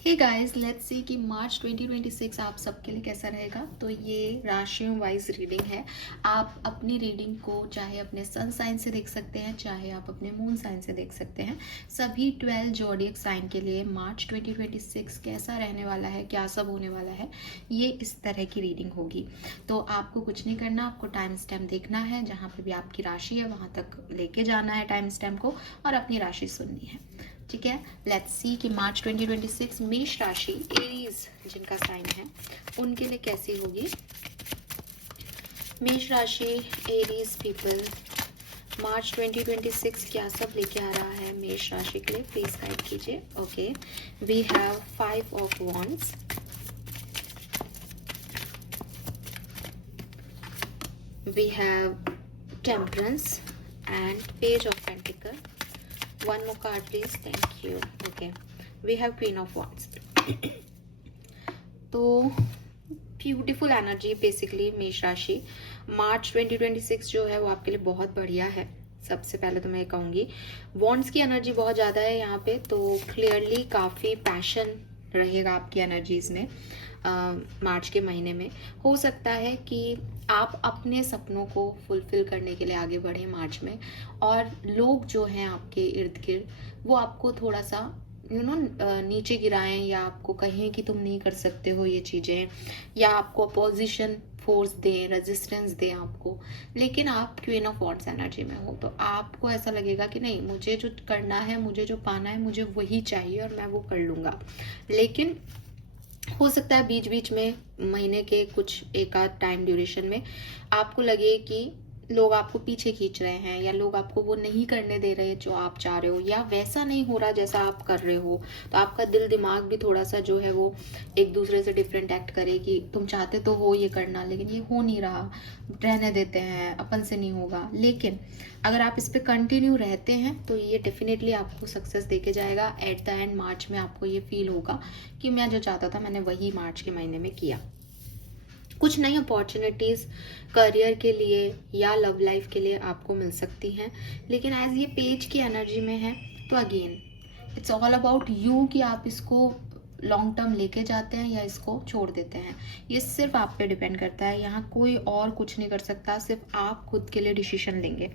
Hey guys, let's see कि मार्च 2026 आप सबके लिए कैसा रहेगा। तो ये राशियों वाइज रीडिंग है। आप अपनी रीडिंग को चाहे अपने सन साइन से देख सकते हैं, चाहे आप अपने मून साइन से देख सकते हैं। सभी 12 जोडियक साइन के लिए मार्च 2026 कैसा रहने वाला है, क्या सब होने वाला है, ये इस तरह की रीडिंग होगी। तो आपको कुछ नहीं करना, आपको टाइम स्टैम्प देखना है, जहाँ पे भी आपकी राशि है वहाँ तक लेके जाना है टाइम स्टैम्प को और अपनी राशि सुननी है। ठीक है, लेट्स सी कि मार्च 2026 मेष राशि एरीज जिनका साइन है उनके लिए कैसी होगी। मेष राशि एरीज पीपल, मार्च 2026 क्या सब लेके आ रहा है मेष राशि के लिए, प्लीज गाइड कीजिए। Okay, we have 5 of wands, we have temperance and page of pentacle. One more card please, thank you. Okay, we have queen of wands. तो ब्यूटीफुल एनर्जी बेसिकली मेष राशि मार्च 2026 जो है वो आपके लिए बहुत बढ़िया है। सबसे पहले तो मैं कहूँगी वॉन्ड्स की एनर्जी बहुत ज़्यादा है यहाँ पे, तो क्लियरली काफ़ी पैशन रहेगा आपकी एनर्जीज में। मार्च के महीने में हो सकता है कि आप अपने सपनों को फुलफिल करने के लिए आगे बढ़ें मार्च में, और लोग जो हैं आपके इर्द गिर्द वो आपको थोड़ा सा नीचे गिराएं या आपको कहें कि तुम नहीं कर सकते हो ये चीज़ें, या आपको अपोजिशन फोर्स दें, रेजिस्टेंस दें आपको। लेकिन आप क्वीन ऑफ वॉन्ड्स एनर्जी में हो तो आपको ऐसा लगेगा कि नहीं, मुझे जो करना है, मुझे जो पाना है, मुझे वही चाहिए और मैं वो कर लूँगा। लेकिन हो सकता है बीच बीच में महीने के कुछ एक आध टाइम ड्यूरेशन में आपको लगे कि लोग आपको पीछे खींच रहे हैं, या लोग आपको वो नहीं करने दे रहे जो आप चाह रहे हो, या वैसा नहीं हो रहा जैसा आप कर रहे हो। तो आपका दिल दिमाग भी थोड़ा सा जो है वो एक दूसरे से डिफरेंट एक्ट करे कि तुम चाहते तो हो ये करना, लेकिन ये हो नहीं रहा, रहने देते हैं, अपन से नहीं होगा। लेकिन अगर आप इस पर कंटिन्यू रहते हैं तो ये डेफिनेटली आपको सक्सेस देके जाएगा। एट द एंड मार्च में आपको ये फील होगा कि मैं जो चाहता था मैंने वही मार्च के महीने में किया। कुछ नई अपॉर्चुनिटीज़ करियर के लिए या लव लाइफ के लिए आपको मिल सकती हैं। लेकिन एज ये पेज की एनर्जी में है तो again it's all about you कि आप इसको लॉन्ग टर्म लेके जाते हैं या इसको छोड़ देते हैं। ये सिर्फ आप पे डिपेंड करता है, यहाँ कोई और कुछ नहीं कर सकता, सिर्फ आप खुद के लिए डिसीजन लेंगे।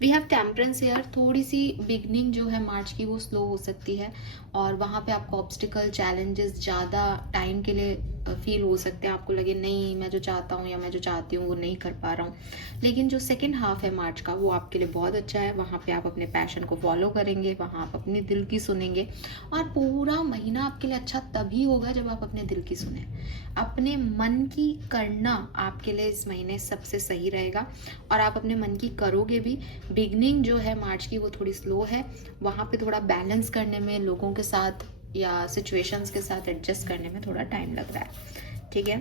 वी हैव टेम्परेंस ईयर, थोड़ी सी बिगनिंग जो है मार्च की वो स्लो हो सकती है, और वहाँ पे आपको ऑब्स्टिकल चैलेंजेस ज़्यादा टाइम के लिए फील हो सकते हैं। आपको लगे नहीं, मैं जो चाहता हूँ या मैं जो चाहती हूँ वो नहीं कर पा रहा हूँ। लेकिन जो सेकेंड हाफ है मार्च का वो आपके लिए बहुत अच्छा है। वहाँ पे आप अपने पैशन को फॉलो करेंगे, वहाँ आप अपने दिल की सुनेंगे, और पूरा महीना आपके लिए अच्छा तभी होगा जब आप अपने दिल की सुने। अपने मन की करना आपके लिए इस महीने सबसे सही रहेगा, और आप अपने मन की करोगे भी। बिगनिंग जो है मार्च की वो थोड़ी स्लो है, वहाँ पे थोड़ा बैलेंस करने में, लोगों के साथ या सिचुएशंस के साथ एडजस्ट करने में थोड़ा टाइम लग रहा है। ठीक है,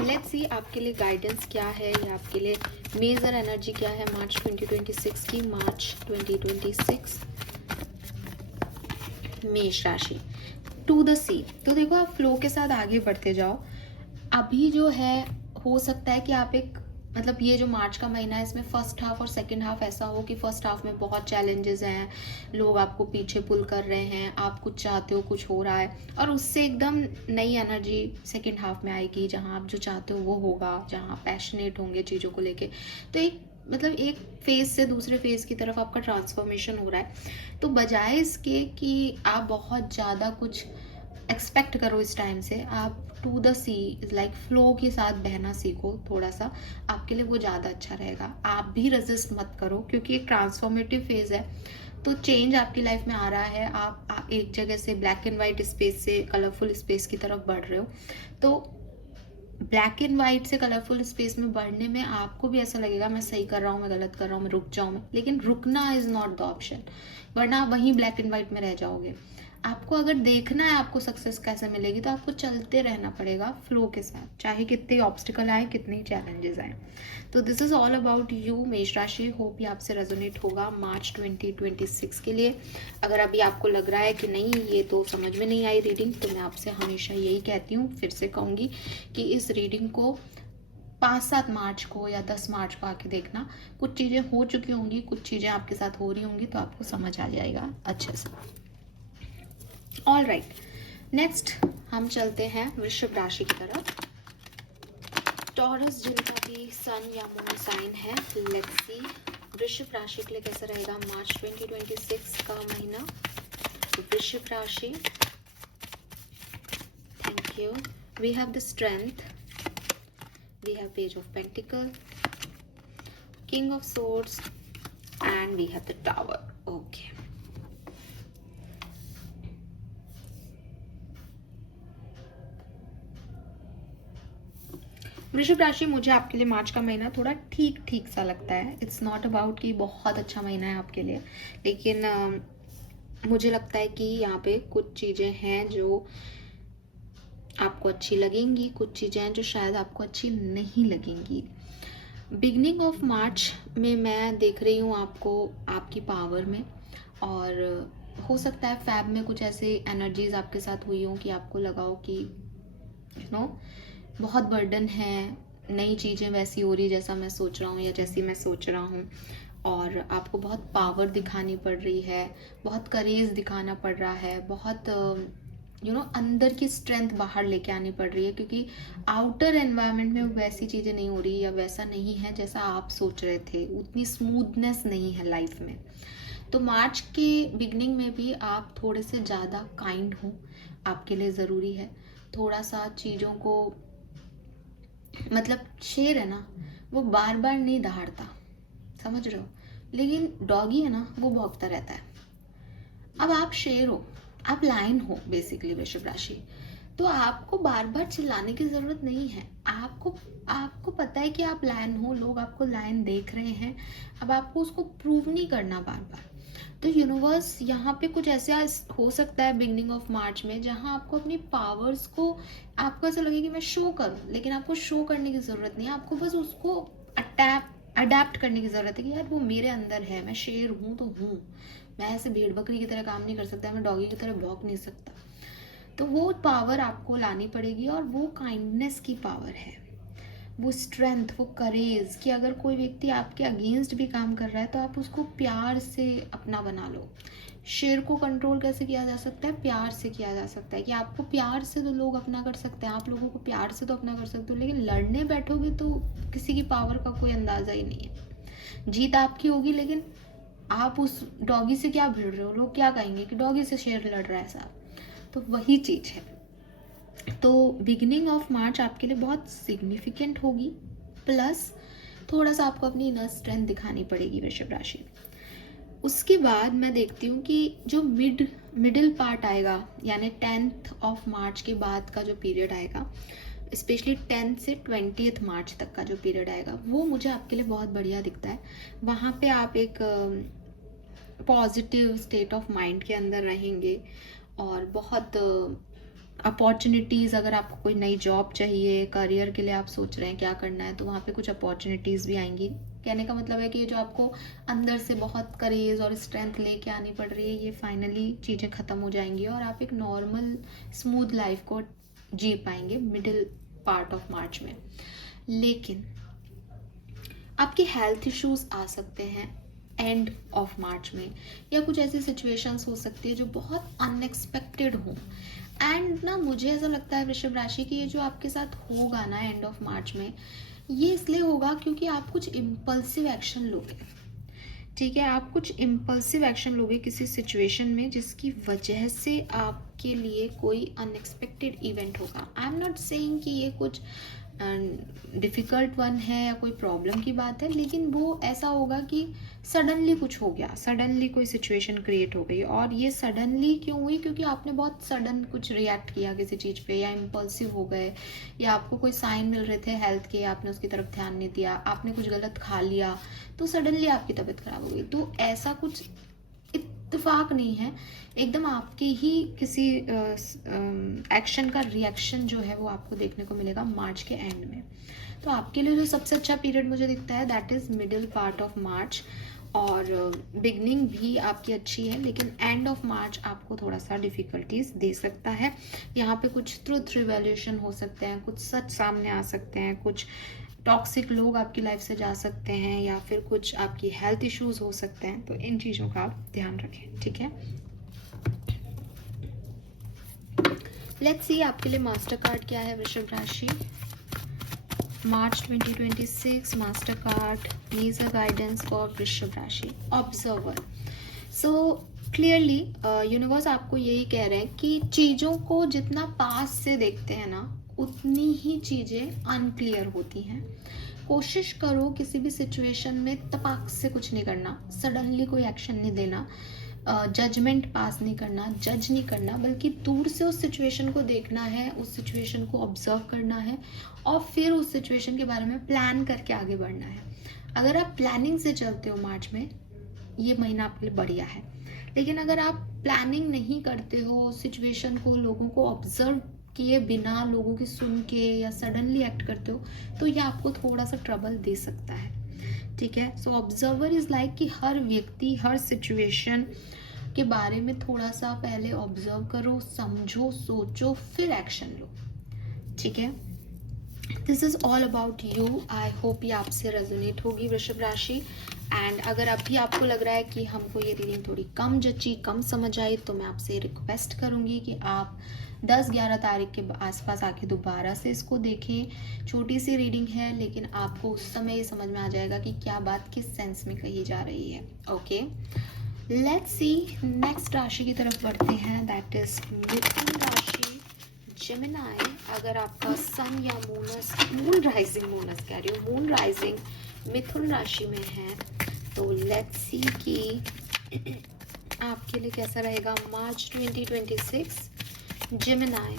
लेट्स सी आपके लिए गाइडेंस क्या है या आपके लिए मेजर एनर्जी क्या है मार्च 2026 की। मार्च 2026 मेष राशि टू द सी। तो देखो, आप फ्लो के साथ आगे बढ़ते जाओ। अभी जो है हो सकता है कि आप एक मतलब ये जो मार्च का महीना है इसमें फर्स्ट हाफ और सेकंड हाफ ऐसा हो कि फर्स्ट हाफ में बहुत चैलेंजेस हैं, लोग आपको पीछे पुल कर रहे हैं, आप कुछ चाहते हो, कुछ हो रहा है, और उससे एकदम नई एनर्जी सेकंड हाफ में आएगी जहां आप जो चाहते हो वो होगा, जहां पैशनेट होंगे चीज़ों को लेके। तो एक मतलब एक फेज से दूसरे फेज की तरफ आपका ट्रांसफॉर्मेशन हो रहा है। तो बजाय इसके कि आप बहुत ज़्यादा कुछ एक्सपेक्ट करो इस टाइम से, आप to the sea like flow के साथ बहना सीखो थोड़ा सा, आपके लिए वो ज़्यादा अच्छा रहेगा। आप भी रेजिस्ट मत करो, क्योंकि एक ट्रांसफॉर्मेटिव फेज है, तो चेंज आपकी लाइफ में आ रहा है। आप एक जगह से ब्लैक एंड वाइट स्पेस से कलरफुल स्पेस की तरफ बढ़ रहे हो। तो ब्लैक एंड वाइट से कलरफुल स्पेस में बढ़ने में आपको भी ऐसा लगेगा मैं सही कर रहा हूँ, मैं गलत कर रहा हूँ, मैं रुक जाऊँ, लेकिन रुकना इज नॉट द ऑप्शन, वरना आप वहीं ब्लैक एंड वाइट में रह जाओगे। आपको अगर देखना है आपको सक्सेस कैसे मिलेगी, तो आपको चलते रहना पड़ेगा फ्लो के साथ, चाहे कितने ऑब्स्टिकल आए, कितने चैलेंजेस आए। तो this is all about you मेष राशि। होप ये आपसे रेजोनेट होगा मार्च 2026 के लिए। अगर अभी आपको लग रहा है कि नहीं ये तो समझ में नहीं आई रीडिंग, तो मैं आपसे हमेशा यही कहती हूँ, फिर से कहूँगी कि इस रीडिंग को 5-7 मार्च को या 10 मार्च को आके देखना। कुछ चीज़ें हो चुकी होंगी, कुछ चीज़ें आपके साथ हो रही होंगी, तो आपको समझ आ जाएगा अच्छे से। ऑल राइट, नेक्स्ट हम चलते हैं वृषभ राशि की तरफ। टॉरस जिनका भी सन या मून साइन है, लेट्स सी वृषभ राशि के लिए कैसा रहेगा मार्च 2026 का महीना। वृषभ राशि, thank you. We have the strength, we have page of pentacle, king of swords and we have the tower. Okay, वृषभ राशि, मुझे आपके लिए मार्च का महीना थोड़ा ठीक ठीक सा लगता है। इट्स नॉट अबाउट कि बहुत अच्छा महीना है आपके लिए, लेकिन मुझे लगता है कि यहाँ पे कुछ चीज़ें हैं जो आपको अच्छी लगेंगी, कुछ चीज़ें हैं जो शायद आपको अच्छी नहीं लगेंगी। बिगनिंग ऑफ मार्च में मैं देख रही हूँ आपको आपकी पावर में, और हो सकता है फैब में कुछ ऐसे एनर्जीज आपके साथ हुई हो कि आपको लगा हो कि बहुत बर्डन है, नई चीज़ें वैसी हो रही जैसा मैं सोच रहा हूँ या जैसी मैं सोच रहा हूँ, और आपको बहुत पावर दिखानी पड़ रही है, बहुत करेज दिखाना पड़ रहा है, बहुत अंदर की स्ट्रेंथ बाहर लेके आनी पड़ रही है, क्योंकि आउटर एनवायरनमेंट में वैसी चीज़ें नहीं हो रही या वैसा नहीं है जैसा आप सोच रहे थे, उतनी स्मूथनेस नहीं है लाइफ में। तो मार्च के बिगनिंग में भी आप थोड़े से ज़्यादा काइंड हो, आपके लिए ज़रूरी है। थोड़ा सा चीज़ों को, मतलब शेर है ना, वो बार बार नहीं दहाड़ता, समझ रहे हो, लेकिन डॉगी है ना, वो भौंकता रहता है। अब आप शेर हो, आप लायन हो बेसिकली वृषभ राशि, तो आपको बार बार चिल्लाने की जरूरत नहीं है। आपको पता है कि आप लायन हो, लोग आपको लायन देख रहे हैं, अब आपको उसको प्रूव नहीं करना बार बार। तो यूनिवर्स यहाँ पे कुछ ऐसा हो सकता है बिगनिंग ऑफ मार्च में, जहाँ आपको अपनी पावर्स को, आपको ऐसा लगे कि मैं शो करूँ, लेकिन आपको शो करने की ज़रूरत नहीं है, आपको बस उसको अडेप्ट करने की ज़रूरत है कि यार वो मेरे अंदर है, मैं शेर हूँ तो हूँ, मैं ऐसे भेड़ बकरी की तरह काम नहीं कर सकता, मैं डॉगी की तरह भौंक नहीं सकता। तो वो पावर आपको लानी पड़ेगी, और वो काइंडनेस की पावर है, वो स्ट्रेंथ, वो करेज, कि अगर कोई व्यक्ति आपके अगेंस्ट भी काम कर रहा है तो आप उसको प्यार से अपना बना लो। शेर को कंट्रोल कैसे किया जा सकता है? प्यार से किया जा सकता है, कि आपको प्यार से तो लोग अपना कर सकते हैं, आप लोगों को प्यार से तो अपना कर सकते हो, लेकिन लड़ने बैठोगे तो किसी की पावर का कोई अंदाजा ही नहीं है। जीत आपकी होगी, लेकिन आप उस डॉगी से क्या भिड़ रहे हो, लोग क्या कहेंगे कि डॉगी से शेर लड़ रहा है साहब। तो वही चीज़ है। तो बिगिनिंग ऑफ मार्च आपके लिए बहुत सिग्निफिकेंट होगी, प्लस थोड़ा सा आपको अपनी इनर स्ट्रेंथ दिखानी पड़ेगी वृषभ राशि। उसके बाद मैं देखती हूँ कि जो मिडिल पार्ट आएगा, यानी 10th ऑफ मार्च के बाद का जो पीरियड आएगा, स्पेशली 10th से 20th मार्च तक का जो पीरियड आएगा, वो मुझे आपके लिए बहुत बढ़िया दिखता है। वहाँ पे आप एक पॉजिटिव स्टेट ऑफ माइंड के अंदर रहेंगे, और बहुत अपॉर्चुनिटीज़, अगर आपको कोई नई जॉब चाहिए, करियर के लिए आप सोच रहे हैं क्या करना है, तो वहाँ पे कुछ अपॉर्चुनिटीज़ भी आएंगी। कहने का मतलब है कि ये जो आपको अंदर से बहुत करेज और स्ट्रेंथ लेके आनी पड़ रही है, ये फाइनली चीज़ें ख़त्म हो जाएंगी और आप एक नॉर्मल स्मूथ लाइफ को जी पाएंगे मिडिल पार्ट ऑफ मार्च में। लेकिन आपके हेल्थ इश्यूज आ सकते हैं एंड ऑफ मार्च में, या कुछ ऐसी सिचुएशंस हो सकती है जो बहुत अनएक्सपेक्टेड हो। एंड ना मुझे ऐसा लगता है वृषभ राशि की, ये जो आपके साथ होगा ना एंड ऑफ मार्च में, ये इसलिए होगा क्योंकि आप कुछ इम्पल्सिव एक्शन लोगे। ठीक है, आप कुछ इम्पल्सिव एक्शन लोगे किसी सिचुएशन में, जिसकी वजह से आपके लिए कोई अनएक्सपेक्टेड इवेंट होगा। आई एम नॉट सेइंग कि ये कुछ डिफ़िकल्ट वन है या कोई प्रॉब्लम की बात है, लेकिन वो ऐसा होगा कि सडनली कुछ हो गया, सडनली कोई सिचुएशन क्रिएट हो गई। और ये सडनली क्यों हुई? क्योंकि आपने बहुत सडन कुछ रिएक्ट किया किसी चीज़ पे, या इम्पल्सिव हो गए, या आपको कोई साइन मिल रहे थे हेल्थ के, आपने उसकी तरफ ध्यान नहीं दिया, आपने कुछ गलत खा लिया, तो सडनली आपकी तबीयत खराब हो गई। तो ऐसा कुछ इत्तेफाक नहीं है, एकदम आपके ही किसी एक्शन का रिएक्शन जो है वो आपको देखने को मिलेगा मार्च के एंड में। तो आपके लिए जो सबसे अच्छा पीरियड मुझे दिखता है that is middle part of March, और बिगनिंग भी आपकी अच्छी है, लेकिन एंड ऑफ मार्च आपको थोड़ा सा डिफ़िकल्टीज दे सकता है। यहाँ पे कुछ ट्रुथ रिवैल्यूएशन हो सकते हैं, कुछ सच सामने आ सकते हैं, कुछ टॉक्सिक लोग आपकी लाइफ से जा सकते हैं, या फिर कुछ आपकी हेल्थ इश्यूज हो सकते हैं। तो इन चीज़ों का आप ध्यान रखें, ठीक है। लेट्स सी आपके लिए मास्टर कार्ड क्या है वृषभ राशि। मार्च 2026 master card needs a guidance for वृषभ राशि। ऑब्जर्वर। सो क्लियरली यूनिवर्स आपको यही कह रहे हैं कि चीज़ों को जितना पास से देखते हैं ना, उतनी ही चीज़ें अनक्लियर होती हैं। कोशिश करो किसी भी सिचुएशन में तपाक से कुछ नहीं करना, सडनली कोई एक्शन नहीं देना, जजमेंट पास नहीं करना, जज नहीं करना, बल्कि दूर से उस सिचुएशन को देखना है, उस सिचुएशन को ऑब्जर्व करना है और फिर उस सिचुएशन के बारे में प्लान करके आगे बढ़ना है। अगर आप प्लानिंग से चलते हो मार्च में, ये महीना आपके लिए बढ़िया है। लेकिन अगर आप प्लानिंग नहीं करते हो, सिचुएशन को, लोगों को ऑब्जर्व किए बिना, लोगों की सुन के या सडनली एक्ट करते हो, तो ये आपको थोड़ा सा ट्रबल दे सकता है। ठीक है। सो ऑब्जर्वर इज लाइक कि हर व्यक्ति, हर सिचुएशन के बारे में थोड़ा सा पहले ऑब्जर्व करो, समझो, सोचो, फिर एक्शन लो। ठीक है। This is all about you. I hope ये आपसे रेजोनेट होगी वृषभ राशि। एंड अगर अभी आपको लग रहा है कि हमको ये रीडिंग थोड़ी कम जची, कम समझ आई, तो मैं आपसे रिक्वेस्ट करूंगी कि आप 10-11 तारीख के आसपास आके दोबारा से इसको देखें। छोटी सी रीडिंग है, लेकिन आपको उस समय समझ में आ जाएगा कि क्या बात किस सेंस में कही जा रही है। ओके, लेट्स सी नेक्स्ट राशि की तरफ बढ़ते हैं, दैट इज मिथुन राशि, जेमिनी। अगर आपका सन या मून राइजिंग, मूनस कह रही हूँ, मून राइजिंग मिथुन राशि में है, तो लेट्स सी कि आपके लिए कैसा रहेगा मार्च 2026 Gemini.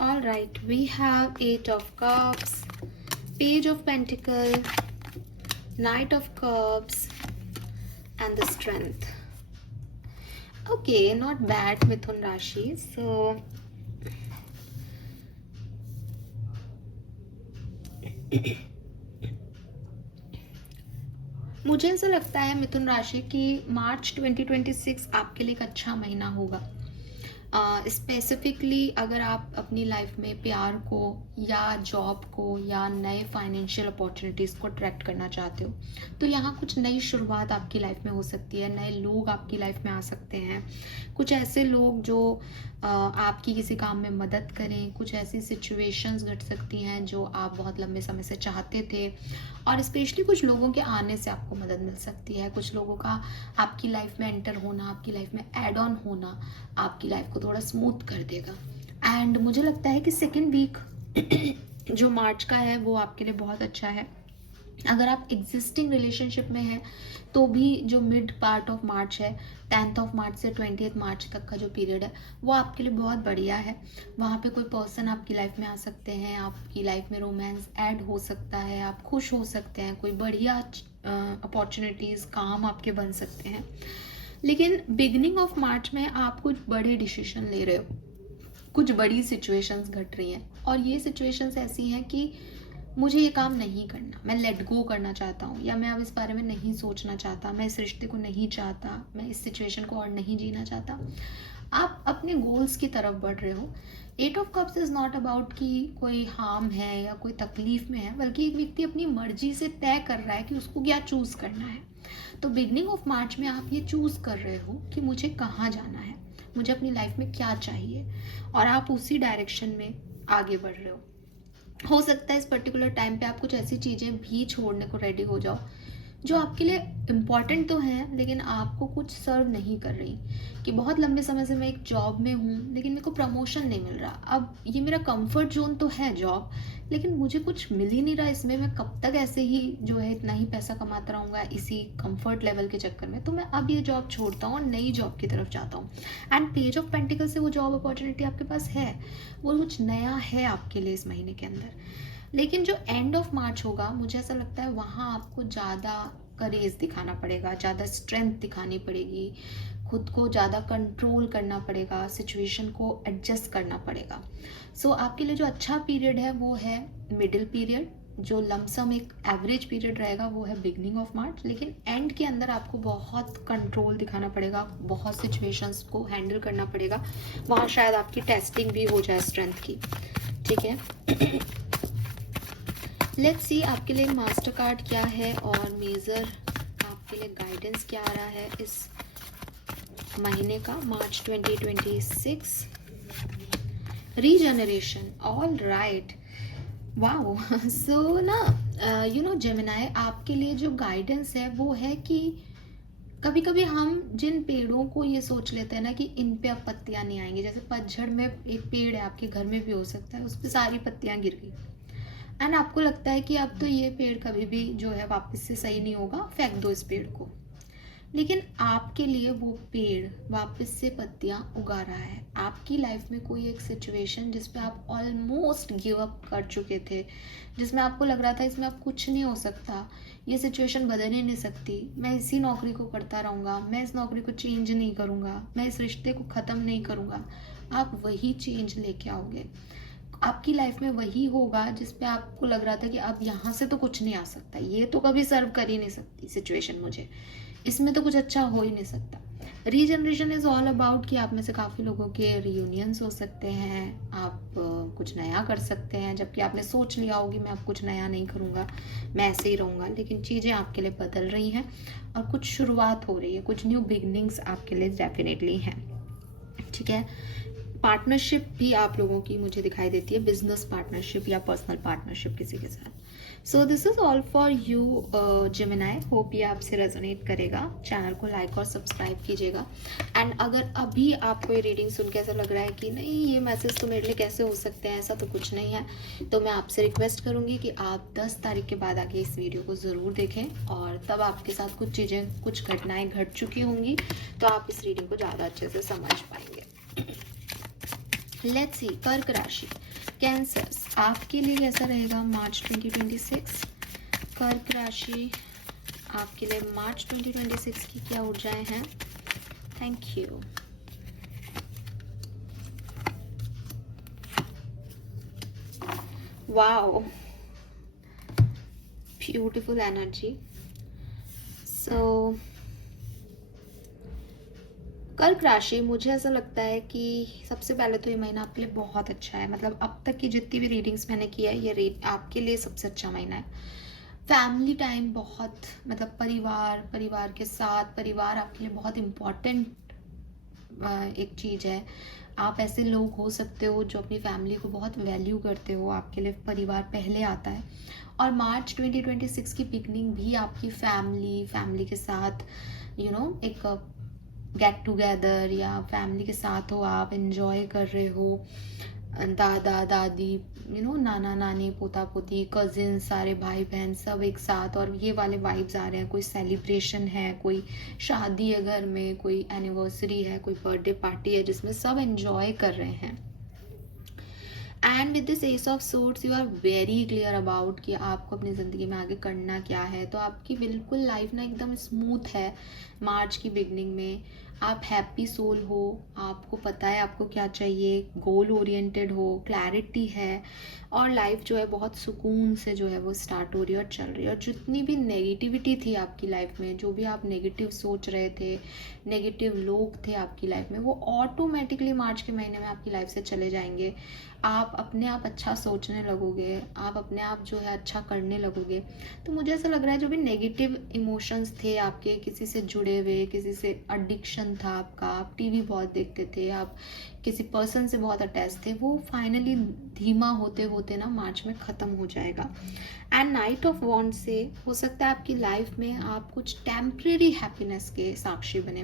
All right, we have 8 of Cups, Page of Pentacles, Knight of Cups, and the Strength. Okay, not bad, Mithun Rashi. So मुझे ऐसा लगता है मिथुन राशि की मार्च 2026 आपके लिए एक अच्छा महीना होगा। स्पेसिफिकली अगर आप अपनी लाइफ में प्यार को या जॉब को या नए फाइनेंशियल अपॉर्चुनिटीज़ को अट्रैक्ट करना चाहते हो, तो यहाँ कुछ नई शुरुआत आपकी लाइफ में हो सकती है। नए लोग आपकी लाइफ में आ सकते हैं, कुछ ऐसे लोग जो आपकी किसी काम में मदद करें, कुछ ऐसी सिचुएशंस घट सकती हैं जो आप बहुत लंबे समय से चाहते थे, और स्पेशली कुछ लोगों के आने से आपको मदद मिल सकती है। कुछ लोगों का आपकी लाइफ में एंटर होना, आपकी लाइफ में ऐड ऑन होना आपकी लाइफ को थोड़ा स्मूथ कर देगा। एंड मुझे लगता है कि सेकेंड वीक जो मार्च का है वो आपके लिए बहुत अच्छा है। अगर आप एग्जिस्टिंग रिलेशनशिप में हैं तो भी जो मिड पार्ट ऑफ मार्च है, 10th ऑफ मार्च से 20th मार्च तक का जो पीरियड है, वो आपके लिए बहुत बढ़िया है। वहाँ पे कोई पर्सन आपकी लाइफ में आ सकते हैं, आपकी लाइफ में रोमांस ऐड हो सकता है, आप खुश हो सकते हैं, कोई बढ़िया अपॉर्चुनिटीज़, काम आपके बन सकते हैं। लेकिन बिगनिंग ऑफ मार्च में आप कुछ बड़े डिसीजन ले रहे हो, कुछ बड़ी सिचुएशंस घट रही हैं, और ये सिचुएशंस ऐसी हैं कि मुझे ये काम नहीं करना, मैं लेट गो करना चाहता हूँ, या मैं अब इस बारे में नहीं सोचना चाहता, मैं इस रिश्ते को नहीं चाहता, मैं इस सिचुएशन को और नहीं जीना चाहता। आप अपने गोल्स की तरफ बढ़ रहे हो। 8 of cups is not about कि कोई हार्म है या कोई तकलीफ में है, बल्कि एक व्यक्ति अपनी मर्जी से तय कर रहा है कि उसको क्या चूज करना है। तो बिगनिंग ऑफ मार्च में आप ये चूज कर रहे हो कि मुझे कहाँ जाना है, मुझे अपनी लाइफ में क्या चाहिए, और आप उसी डायरेक्शन में आगे बढ़ रहे हो सकता है इस पर्टिकुलर टाइम पे आप कुछ ऐसी चीज़ें भी छोड़ने को रेडी हो जाओ जो आपके लिए इम्पॉर्टेंट तो हैं, लेकिन आपको कुछ सर्व नहीं कर रही। कि बहुत लंबे समय से मैं एक जॉब में हूँ, लेकिन मेरे को प्रमोशन नहीं मिल रहा। अब ये मेरा कंफर्ट जोन तो है जॉब, लेकिन मुझे कुछ मिल ही नहीं रहा इसमें। मैं कब तक ऐसे ही जो है इतना ही पैसा कमाता रहूँगा इसी कंफर्ट लेवल के चक्कर में। तो मैं अब ये जॉब छोड़ता हूँ और नई जॉब की तरफ जाता हूँ। एंड पेज ऑफ पेंटिकल से वो जॉब अपॉर्चुनिटी आपके पास है, वो कुछ नया है आपके लिए इस महीने के अंदर। लेकिन जो एंड ऑफ मार्च होगा, मुझे ऐसा लगता है वहाँ आपको ज़्यादा करेज दिखाना पड़ेगा, ज़्यादा स्ट्रेंथ दिखानी पड़ेगी, खुद को ज़्यादा कंट्रोल करना पड़ेगा, सिचुएशन को एडजस्ट करना पड़ेगा। सो आपके लिए जो अच्छा पीरियड है वो है मिडिल पीरियड, जो लमसम एक एवरेज पीरियड रहेगा वो है बिगनिंग ऑफ मार्च। लेकिन एंड के अंदर आपको बहुत कंट्रोल दिखाना पड़ेगा, बहुत सिचुएशंस को हैंडल करना पड़ेगा, वहाँ शायद आपकी टेस्टिंग भी हो जाए स्ट्रेंथ की। ठीक है। लेट्स सी आपके लिए मास्टर कार्ड क्या है और मेजर आपके लिए गाइडेंस क्या आ रहा है इस महीने का, March 2026। Regeneration, all right, wow. So ना यू नो जेमिनाई, आपके लिए जो गाइडेंस है वो है कि कभी कभी हम जिन पेड़ों को ये सोच लेते हैं ना कि इन पे अब पत्तियां नहीं आएंगी, जैसे पतझड़ में एक पेड़ है आपके घर में भी हो सकता है, उस पर सारी पत्तियां गिर गई एंड आपको लगता है कि अब तो ये पेड़ कभी भी जो है वापस से सही नहीं होगा, फेंक दो इस पेड़ को। लेकिन आपके लिए वो पेड़ वापस से पत्तियां उगा रहा है। आपकी लाइफ में कोई एक सिचुएशन जिस पे आप ऑलमोस्ट गिव अप कर चुके थे, जिसमें आपको लग रहा था इसमें अब कुछ नहीं हो सकता, ये सिचुएशन बदल ही नहीं सकती, मैं इसी नौकरी को करता रहूँगा, मैं इस नौकरी को चेंज नहीं करूँगा, मैं इस रिश्ते को ख़त्म नहीं करूँगा, आप वही चेंज लेके आओगे। आपकी लाइफ में वही होगा जिस पे आपको लग रहा था कि अब यहाँ से तो कुछ नहीं आ सकता, ये तो कभी सर्व कर ही नहीं सकती सिचुएशन मुझे, इसमें तो कुछ अच्छा हो ही नहीं सकता। रीजनरेशन इज ऑल अबाउट कि आप में से काफ़ी लोगों के रियूनियंस हो सकते हैं, आप कुछ नया कर सकते हैं, जबकि आपने सोच लिया होगी मैं अब कुछ नया नहीं करूँगा, मैं ऐसे ही रहूँगा, लेकिन चीज़ें आपके लिए बदल रही हैं और कुछ शुरुआत हो रही है, कुछ न्यू बिगनिंग्स आपके लिए डेफिनेटली हैं। ठीक है, पार्टनरशिप भी आप लोगों की मुझे दिखाई देती है, बिजनेस पार्टनरशिप या पर्सनल पार्टनरशिप किसी के साथ। So this is all for you Gemini, hope ये आपसे रेजोनेट करेगा। चैनल को लाइक और सब्सक्राइब कीजिएगा। एंड अगर अभी आपको ये रीडिंग सुन के ऐसा लग रहा है कि नहीं ये मैसेज तो मेरे लिए कैसे हो सकते हैं, ऐसा तो कुछ नहीं है, तो मैं आपसे रिक्वेस्ट करूंगी कि आप 10 तारीख के बाद आके इस वीडियो को ज़रूर देखें, और तब आपके साथ कुछ चीज़ें, कुछ घटनाएं घट चुकी होंगी, तो आप इस रीडिंग को ज़्यादा अच्छे से समझ पाएंगे। लेट्स सी, कर्क राशि, कैंसर्स, आपके लिए कैसा रहेगा मार्च 2026। कर्क राशि, आपके लिए मार्च 2026 की क्या ऊर्जाएं हैं। Thank you. Wow, beautiful energy. So कर्क राशि, मुझे ऐसा लगता है कि सबसे पहले तो ये महीना आपके लिए बहुत अच्छा है, मतलब अब तक की जितनी भी रीडिंग्स मैंने किया है, ये आपके लिए सबसे अच्छा महीना है। फैमिली टाइम बहुत, मतलब परिवार के साथ, परिवार आपके लिए बहुत इम्पॉर्टेंट एक चीज़ है। आप ऐसे लोग हो सकते हो जो अपनी फैमिली को बहुत वैल्यू करते हो, आपके लिए परिवार पहले आता है। और मार्च 2026 की बिगनिंग भी आपकी फैमिली के साथ एक गेट टुगेदर या फैमिली के साथ हो, आप एंजॉय कर रहे हो, दादा दादी नाना नानी, पोता पोती, कजिन, सारे भाई बहन सब एक साथ, और ये वाले वाइब्स आ रहे हैं। कोई सेलिब्रेशन है, कोई शादी है घर में, कोई एनिवर्सरी है, कोई बर्थडे पार्टी है जिसमें सब एंजॉय कर रहे हैं। And with this ace of swords you are very clear about कि आपको अपनी ज़िंदगी में आगे करना क्या है। तो आपकी बिल्कुल लाइफ ना एकदम स्मूथ है मार्च की बिगनिंग में। आप हैप्पी सोल हो, आपको पता है आपको क्या चाहिए, गोल ओरिएंटेड हो, क्लैरिटी है, और लाइफ जो है बहुत सुकून से जो है वो स्टार्ट हो रही है और चल रही है। और जितनी भी नेगेटिविटी थी आपकी लाइफ में, जो भी आप नेगेटिव सोच रहे थे, नेगेटिव लोग थे आपकी लाइफ में, वो ऑटोमेटिकली मार्च के महीने में आपकी लाइफ से चले जाएंगे। आप अपने आप अच्छा सोचने लगोगे, आप अपने आप जो है अच्छा करने लगोगे। तो मुझे ऐसा लग रहा है जो भी नेगेटिव इमोशंस थे आपके, किसी से जुड़े हुए, किसी से एडिक्शन था आपका, आप टीवी बहुत देखते थे, आप किसी पर्सन से बहुत अटैच थे, वो फाइनली धीमा होते होते ना मार्च में ख़त्म हो जाएगा। एंड नाइट ऑफ वॉन्ड से हो सकता है आपकी लाइफ में आप कुछ टेम्प्रेरी हैप्पीनेस के साक्षी बने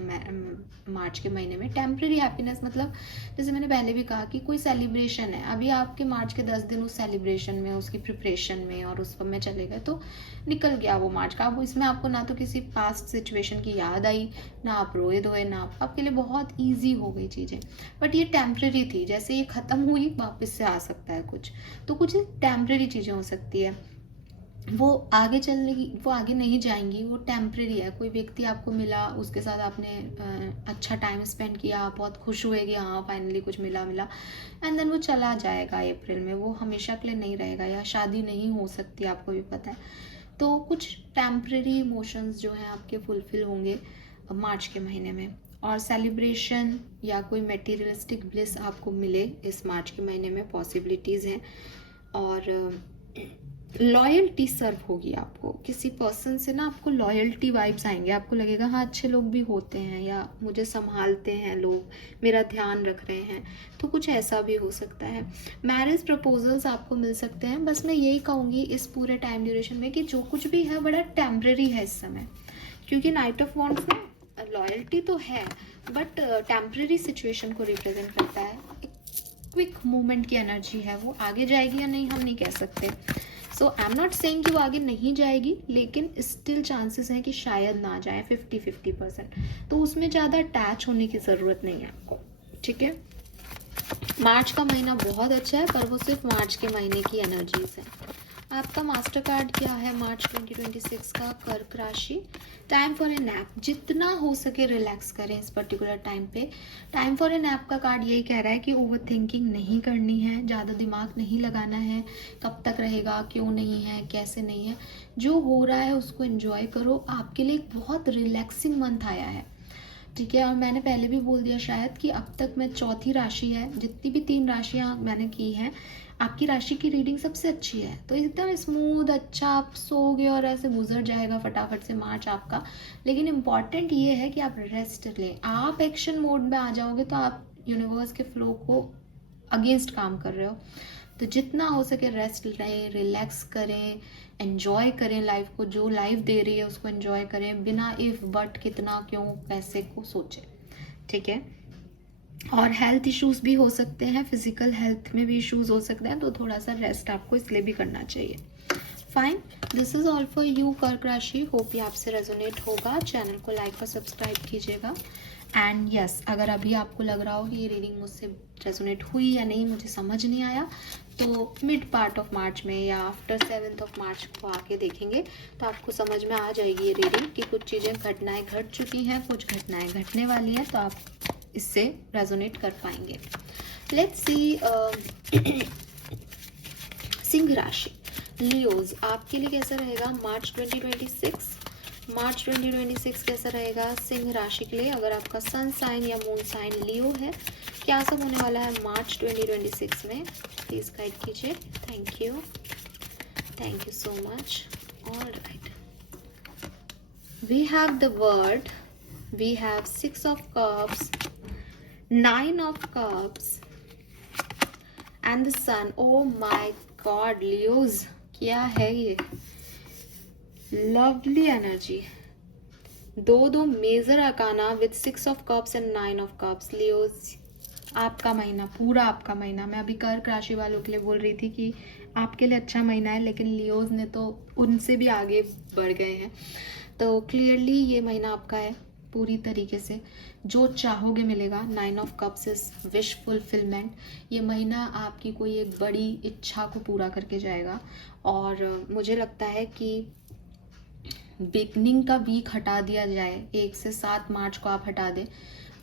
मार्च के महीने में। टेम्प्रेरी हैप्पीनेस मतलब जैसे मैंने पहले भी कहा कि कोई सेलिब्रेशन है, अभी आपके मार्च के 10 दिन उस सेलिब्रेशन में, उसकी प्रिपरेशन में और उस में चले गए, तो निकल गया वो मार्च का। अब इसमें आपको ना तो किसी पास्ट सिचुएशन की याद आई, ना आप रोए धोए, ना आपके लिए बहुत ईजी हो गई चीज़ें। बट ये टेम्प्रेरी थी, जैसे ये ख़त्म हुई वापस से आ सकता है कुछ, तो कुछ टेम्प्रेरी चीज़ें हो सकती है, वो आगे चलने की, वो आगे नहीं जाएंगी, वो टेम्प्रेरी है। कोई व्यक्ति आपको मिला, उसके साथ आपने अच्छा टाइम स्पेंड किया, आप बहुत खुश हुए कि हाँ फाइनली कुछ मिला, एंड देन वो चला जाएगा अप्रैल में, वो हमेशा के लिए नहीं रहेगा, या शादी नहीं हो सकती, आपको भी पता है। तो कुछ टेम्प्रेरी इमोशंस जो हैं आपके फुलफिल होंगे मार्च के महीने में, और सेलिब्रेशन या कोई मटेरियलिस्टिक ब्लिस आपको मिले इस मार्च के महीने में, पॉसिबिलिटीज़ हैं। और लॉयल्टी सर्व होगी आपको, किसी पर्सन से ना आपको लॉयल्टी वाइब्स आएंगे, आपको लगेगा हाँ अच्छे लोग भी होते हैं, या मुझे संभालते हैं लोग, मेरा ध्यान रख रहे हैं, तो कुछ ऐसा भी हो सकता है। मैरिज प्रपोजल्स आपको मिल सकते हैं। बस मैं यही कहूँगी इस पूरे टाइम ड्यूरेशन में कि जो कुछ भी है बड़ा टेम्परेरी है इस समय, क्योंकि नाइट ऑफ वॉन्ड्स में लॉयल्टी तो है बट टेम्परेरी सिचुएशन को रिप्रेजेंट करता है। क्विक मूवमेंट की एनर्जी है, वो आगे जाएगी या नहीं हम नहीं कह सकते। सो आई एम नॉट सेइंग कि वो आगे नहीं जाएगी, लेकिन स्टिल चांसेस हैं कि शायद ना जाए 50-50%। तो उसमें ज़्यादा अटैच होने की ज़रूरत नहीं है आपको, ठीक है। मार्च का महीना बहुत अच्छा है, पर वो सिर्फ मार्च के महीने की एनर्जीज है। आपका मास्टर कार्ड क्या है मार्च 2026 का? कर्क राशि। टाइम फॉर ए नैप, जितना हो सके रिलैक्स करें इस पर्टिकुलर टाइम पे। टाइम फॉर ए नैप का कार्ड यही कह रहा है कि ओवर थिंकिंग नहीं करनी है, ज़्यादा दिमाग नहीं लगाना है, कब तक रहेगा, क्यों नहीं है, कैसे नहीं है, जो हो रहा है उसको एंजॉय करो। आपके लिए एक बहुत रिलैक्सिंग मंथ आया है, ठीक है। और मैंने पहले भी बोल दिया शायद कि अब तक मैं चौथी राशि है, जितनी भी 3 राशियाँ मैंने की हैं, आपकी राशि की रीडिंग सबसे अच्छी है। तो एकदम स्मूथ अच्छा आप सोओगे और ऐसे गुजर जाएगा फटाफट से मार्च आपका। लेकिन इम्पॉर्टेंट ये है कि आप रेस्ट लें। आप एक्शन मोड में आ जाओगे तो आप यूनिवर्स के फ्लो को अगेंस्ट काम कर रहे हो। तो जितना हो सके रेस्ट लें, रिलैक्स करें, एन्जॉय करें लाइफ को, जो लाइफ दे रही है उसको एन्जॉय करें, बिना इफ़ बट कितना क्यों कैसे को सोचें, ठीक है। और हेल्थ इश्यूज भी हो सकते हैं, फिजिकल हेल्थ में भी इश्यूज हो सकते हैं, तो थोड़ा सा रेस्ट आपको इसलिए भी करना चाहिए। Fine, this is all for you कर्क राशि। होप ये आपसे रेजोनेट होगा। चैनल को लाइक और सब्सक्राइब कीजिएगा। एंड यस, अगर अभी आपको लग रहा हो कि ये रीडिंग मुझसे रेजोनेट हुई या नहीं, मुझे समझ नहीं आया, तो मिड पार्ट ऑफ मार्च में या आफ्टर 7th ऑफ मार्च को आके देखेंगे तो आपको समझ में आ जाएगी ये रीडिंग कि कुछ चीज़ें घटनाएं घट चुकी हैं, कुछ घटनाएं घटने वाली हैं, तो आप इससे रेजोनेट कर पाएंगे। लेट्स सी सिंह राशि, लियोज, आपके लिए कैसा रहेगा मार्च 2026? मार्च 2026 कैसा रहेगा सिंह राशि के लिए? अगर आपका सन साइन या मून साइन लियो है, क्या सब होने वाला है मार्च 2026 में? प्लीज गाइड कीजिए। Thank you so much. All right, we have the world, we have 6 of cups, 9 of cups and the sun. Oh my god Leos, क्या है ये? लवली एनर्जी, दो major arcana with 6 of cups and 9 of cups. Leos, आपका महीना, पूरा आपका महीना, मैं अभी कर्क राशि वालों के लिए बोल रही थी कि आपके लिए अच्छा महीना है, लेकिन लियोज ने तो उनसे भी आगे बढ़ गए हैं। तो क्लियरली ये महीना आपका है पूरी तरीके से, जो चाहोगे मिलेगा। 9 of cups is wish fulfilment. ये महीना आपकी कोई एक बड़ी इच्छा को पूरा करके जाएगा। और मुझे लगता है कि बिगनिंग का वीक हटा दिया जाए, 1 से 7 मार्च को आप हटा दें।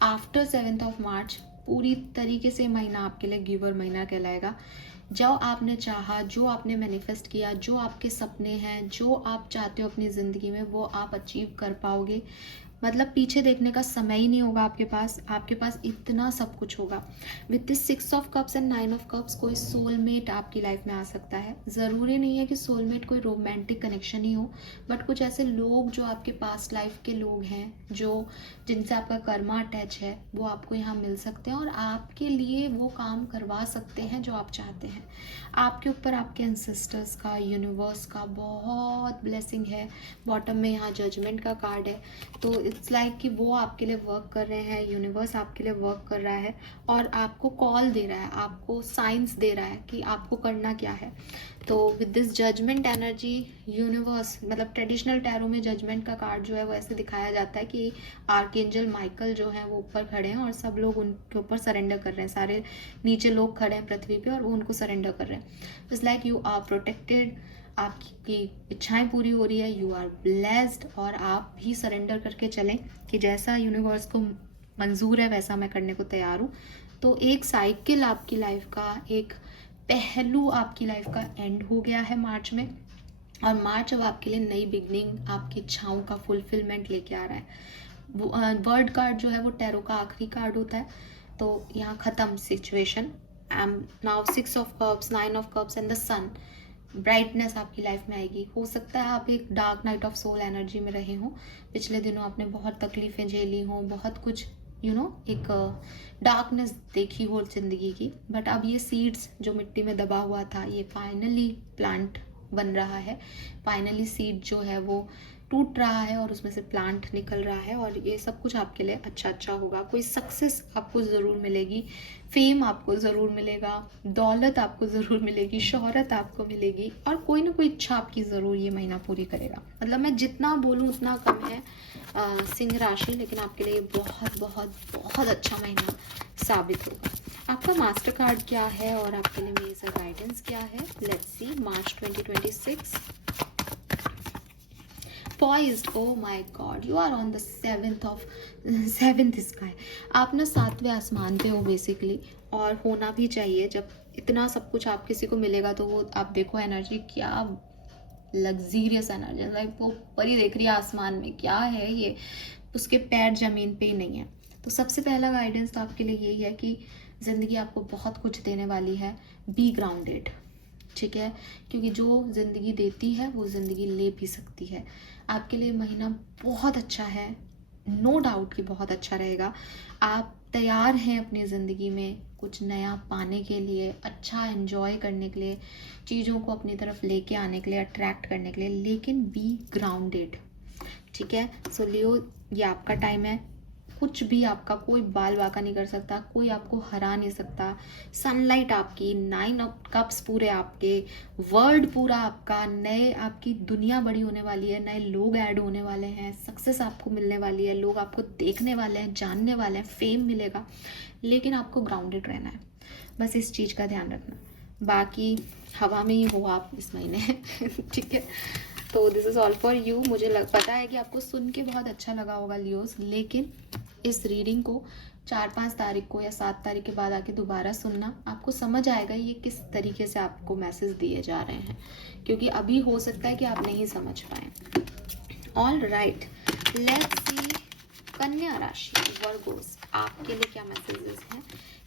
आफ्टर 7th ऑफ मार्च पूरी तरीके से महीना आपके लिए गिवर महीना कहलाएगा। जो आपने चाहा, जो आपने मैनिफेस्ट किया, जो आपके सपने हैं, जो आप चाहते हो अपनी ज़िंदगी में, वो आप अचीव कर पाओगे। मतलब पीछे देखने का समय ही नहीं होगा आपके पास इतना सब कुछ होगा। With this 6 of cups and 9 of cups कोई सोलमेट आपकी लाइफ में आ सकता है। ज़रूरी नहीं है कि सोलमेट कोई रोमांटिक कनेक्शन ही हो, बट कुछ ऐसे लोग जो आपके पास्ट लाइफ के लोग हैं, जो जिनसे आपका कर्मा अटैच है, वो आपको यहाँ मिल सकते हैं और आपके लिए वो काम करवा सकते हैं जो आप चाहते हैं। आपके ऊपर आपके एंसेस्टर्स का, यूनिवर्स का बहुत ब्लेसिंग है। बॉटम में यहाँ जजमेंट का कार्ड है, तो इट्स लाइक कि वो आपके लिए वर्क कर रहे हैं, यूनिवर्स आपके लिए वर्क कर रहा है और आपको कॉल दे रहा है, आपको साइंस दे रहा है कि आपको करना क्या है। तो with this judgement energy, universe, मतलब ट्रेडिशनल टैरो में जजमेंट का कार्ड जो है वो ऐसे दिखाया जाता है कि आर्कएंजल माइकल जो है वो ऊपर खड़े हैं और सब लोग उनके ऊपर सरेंडर कर रहे हैं। सारे नीचे लोग खड़े हैं पृथ्वी पे और वो उनको सरेंडर कर रहे हैं। It's like you are protected, आपकी इच्छाएं पूरी हो रही है, यू आर ब्लेस्ड, और आप भी सरेंडर करके चलें कि जैसा यूनिवर्स को मंजूर है वैसा मैं करने को तैयार हूँ। तो एक साइकिल आपकी लाइफ का, एक पहलू आपकी लाइफ का एंड हो गया है मार्च में, और मार्च अब आपके लिए नई बिगनिंग, आपकी इच्छाओं का फुलफिलमेंट लेके आ रहा है। वर्ड कार्ड जो है वो टैरो का आखिरी कार्ड होता है। तो यहाँ ख़त्म situation. Now 6 of cups, 9 of cups and the sun. Brightness आपकी लाइफ में आएगी। हो सकता है आप एक dark night of soul energy में रहे हो, पिछले दिनों आपने बहुत तकलीफें झेली हो, बहुत कुछ एक डार्कनेस देखी हो जिंदगी की, बट अब ये सीड्स जो मिट्टी में दबा हुआ था, ये फाइनली प्लांट बन रहा है। फाइनली सीड जो है वो टूट रहा है और उसमें से प्लांट निकल रहा है, और ये सब कुछ आपके लिए अच्छा होगा। कोई सक्सेस आपको ज़रूर मिलेगी, फेम आपको ज़रूर मिलेगा, दौलत आपको ज़रूर मिलेगी, शोहरत आपको मिलेगी, और कोई ना कोई इच्छा आपकी ज़रूर ये महीना पूरी करेगा। मतलब मैं जितना बोलूँ उतना कम है सिंह राशि, लेकिन आपके लिए बहुत बहुत बहुत अच्छा महीना साबित होगा। आपका मास्टर कार्ड क्या है और आपके लिए मेजर गाइडेंस क्या है, let's see. March 2026 poised, oh my god, you are on the seventh sky। आप ना 7वें आसमान पे हो बेसिकली, और होना भी चाहिए। जब इतना सब कुछ आप किसी को मिलेगा तो वो आप देखो एनर्जी, क्या लग्जीरियस एनर्जी, लाइक वो परी देख रही है आसमान में, क्या है ये, उसके पैर जमीन पे ही नहीं है। तो सबसे पहला गाइडेंस तो आपके लिए यही है कि ज़िंदगी आपको बहुत कुछ देने वाली है। बी ग्राउंडेड, ठीक है, क्योंकि जो ज़िंदगी देती है वो ज़िंदगी ले भी सकती है। आपके लिए महीना बहुत अच्छा है, नो डाउट कि बहुत अच्छा रहेगा। आप तैयार हैं अपनी ज़िंदगी में कुछ नया पाने के लिए, अच्छा एंजॉय करने के लिए, चीज़ों को अपनी तरफ लेके आने के लिए, अट्रैक्ट करने के लिए, लेकिन बी ग्राउंडेड, ठीक है। सो लियो, ये आपका टाइम है। कुछ भी आपका कोई बाल बाका नहीं कर सकता, कोई आपको हरा नहीं सकता। सनलाइट आपकी, 9 ऑफ कप्स पूरे आपके, वर्ल्ड पूरा आपका, नए आपकी दुनिया बड़ी होने वाली है, नए लोग ऐड होने वाले हैं, सक्सेस आपको मिलने वाली है, लोग आपको देखने वाले हैं, जानने वाले हैं, फेम मिलेगा, लेकिन आपको ग्राउंडेड रहना है। बस इस चीज़ का ध्यान रखना। बाकी हवा में ही हो आप इस महीने ठीक है। तो this is all for you. मुझे पता है कि आपको सुन के बहुत अच्छा लगा होगा लियोस, लेकिन इस रीडिंग को 4-5 तारीख को या 7 तारीख के बाद आके दोबारा सुनना, आपको समझ आएगा ये किस तरीके से आपको मैसेज दिए जा रहे हैं, क्योंकि अभी हो सकता है कि आप नहीं समझ पाए। ऑल राइट, लेट्स सी कन्या राशि वर्गोस, आपके लिए क्या मैसेजेस हैं,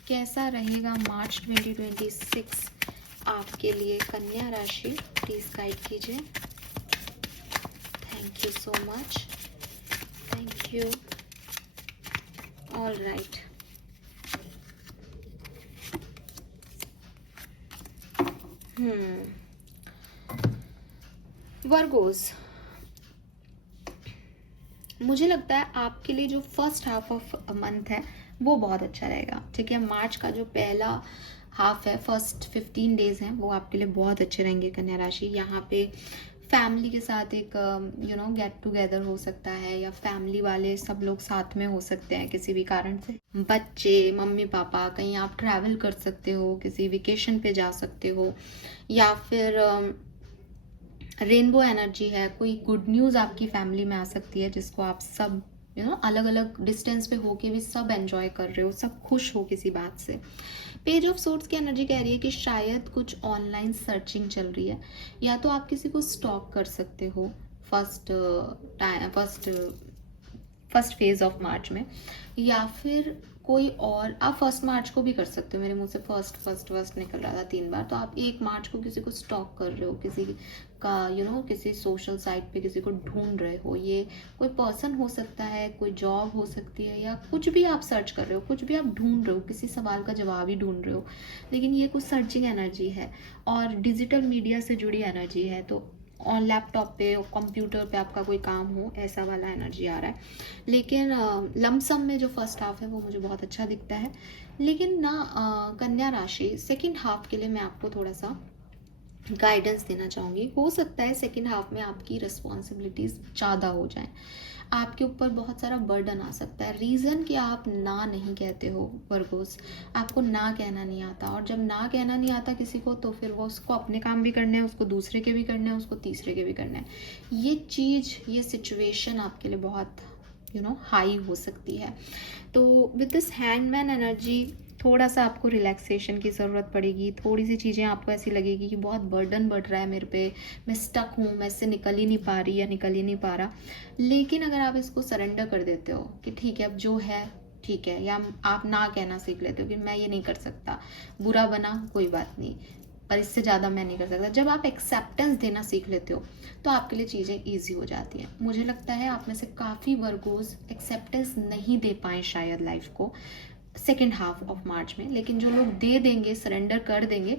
कैसा रहेगा मार्च 2026 आपके लिए। कन्या राशि प्लीज गाइड कीजिए। Thank you so much, thank you. All right, Virgo's, मुझे लगता है आपके लिए जो फर्स्ट हाफ ऑफ मंथ है वो बहुत अच्छा रहेगा, ठीक है। मार्च का जो पहला हाफ है, फर्स्ट 15 डेज हैं, वो आपके लिए बहुत अच्छे रहेंगे कन्या राशि। यहाँ पे फैमिली के साथ एक गेट टुगेदर हो सकता है, या फैमिली वाले सब लोग साथ में हो सकते हैं किसी भी कारण से, बच्चे, मम्मी पापा, कहीं आप ट्रैवल कर सकते हो, किसी वेकेशन पे जा सकते हो, या फिर रेनबो एनर्जी है, कोई गुड न्यूज़ आपकी फैमिली में आ सकती है जिसको आप सब अलग अलग डिस्टेंस पे होके भी सब एंजॉय कर रहे हो, सब खुश हो किसी बात से। पेज ऑफ सोर्ड्स की एनर्जी कह रही है कि शायद कुछ ऑनलाइन सर्चिंग चल रही है, या तो आप किसी को स्टॉक कर सकते हो फर्स्ट फेज ऑफ मार्च में, या फिर कोई और आप 1 मार्च को भी कर सकते हो। मेरे मुंह से फर्स्ट निकल रहा था 3 बार, तो आप 1 मार्च को किसी को स्टॉक कर रहे हो, किसी का किसी सोशल साइट पे किसी को ढूंढ रहे हो। ये कोई पर्सन हो सकता है, कोई जॉब हो सकती है, या कुछ भी आप सर्च कर रहे हो, कुछ भी आप ढूंढ रहे हो, किसी सवाल का जवाब ही ढूंढ रहे हो, लेकिन ये कुछ सर्चिंग एनर्जी है और डिजिटल मीडिया से जुड़ी एनर्जी है। तो और लैपटॉप पे और कंप्यूटर पे आपका कोई काम हो, ऐसा वाला एनर्जी आ रहा है। लेकिन लमसम में जो फर्स्ट हाफ है वो मुझे बहुत अच्छा दिखता है। लेकिन ना कन्या राशि सेकंड हाफ के लिए मैं आपको थोड़ा सा गाइडेंस देना चाहूँगी। हो सकता है सेकंड हाफ में आपकी रिस्पॉन्सिबिलिटीज़ ज़्यादा हो जाएं, आपके ऊपर बहुत सारा बर्डन आ सकता है। रीज़न कि आप ना नहीं कहते हो वर्गोस, आपको ना कहना नहीं आता, और जब ना कहना नहीं आता किसी को तो फिर वो उसको अपने काम भी करने हैं, उसको दूसरे के भी करने हैं, उसको तीसरे के भी करने हैं। ये चीज़, ये सिचुएशन आपके लिए बहुत हाई हो सकती है। तो विद दिस हैंडमैन एनर्जी थोड़ा सा आपको रिलैक्सेशन की ज़रूरत पड़ेगी। थोड़ी सी चीज़ें आपको ऐसी लगेगी कि बहुत बर्डन बढ़ रहा है मेरे पे, मैं स्टक हूँ, मैं इससे निकल ही नहीं पा रही या निकल ही नहीं पा रहा। लेकिन अगर आप इसको सरेंडर कर देते हो कि ठीक है अब जो है ठीक है, या आप ना कहना सीख लेते हो कि मैं ये नहीं कर सकता, बुरा बना कोई बात नहीं, पर इससे ज़्यादा मैं नहीं कर सकता। जब आप एक्सेप्टेंस देना सीख लेते हो तो आपके लिए चीज़ें ईजी हो जाती हैं। मुझे लगता है आप में से काफ़ी वर्गोज एक्सेप्टेंस नहीं दे पाए शायद लाइफ को सेकेंड हाफ ऑफ मार्च में, लेकिन जो लोग दे देंगे, सरेंडर कर देंगे,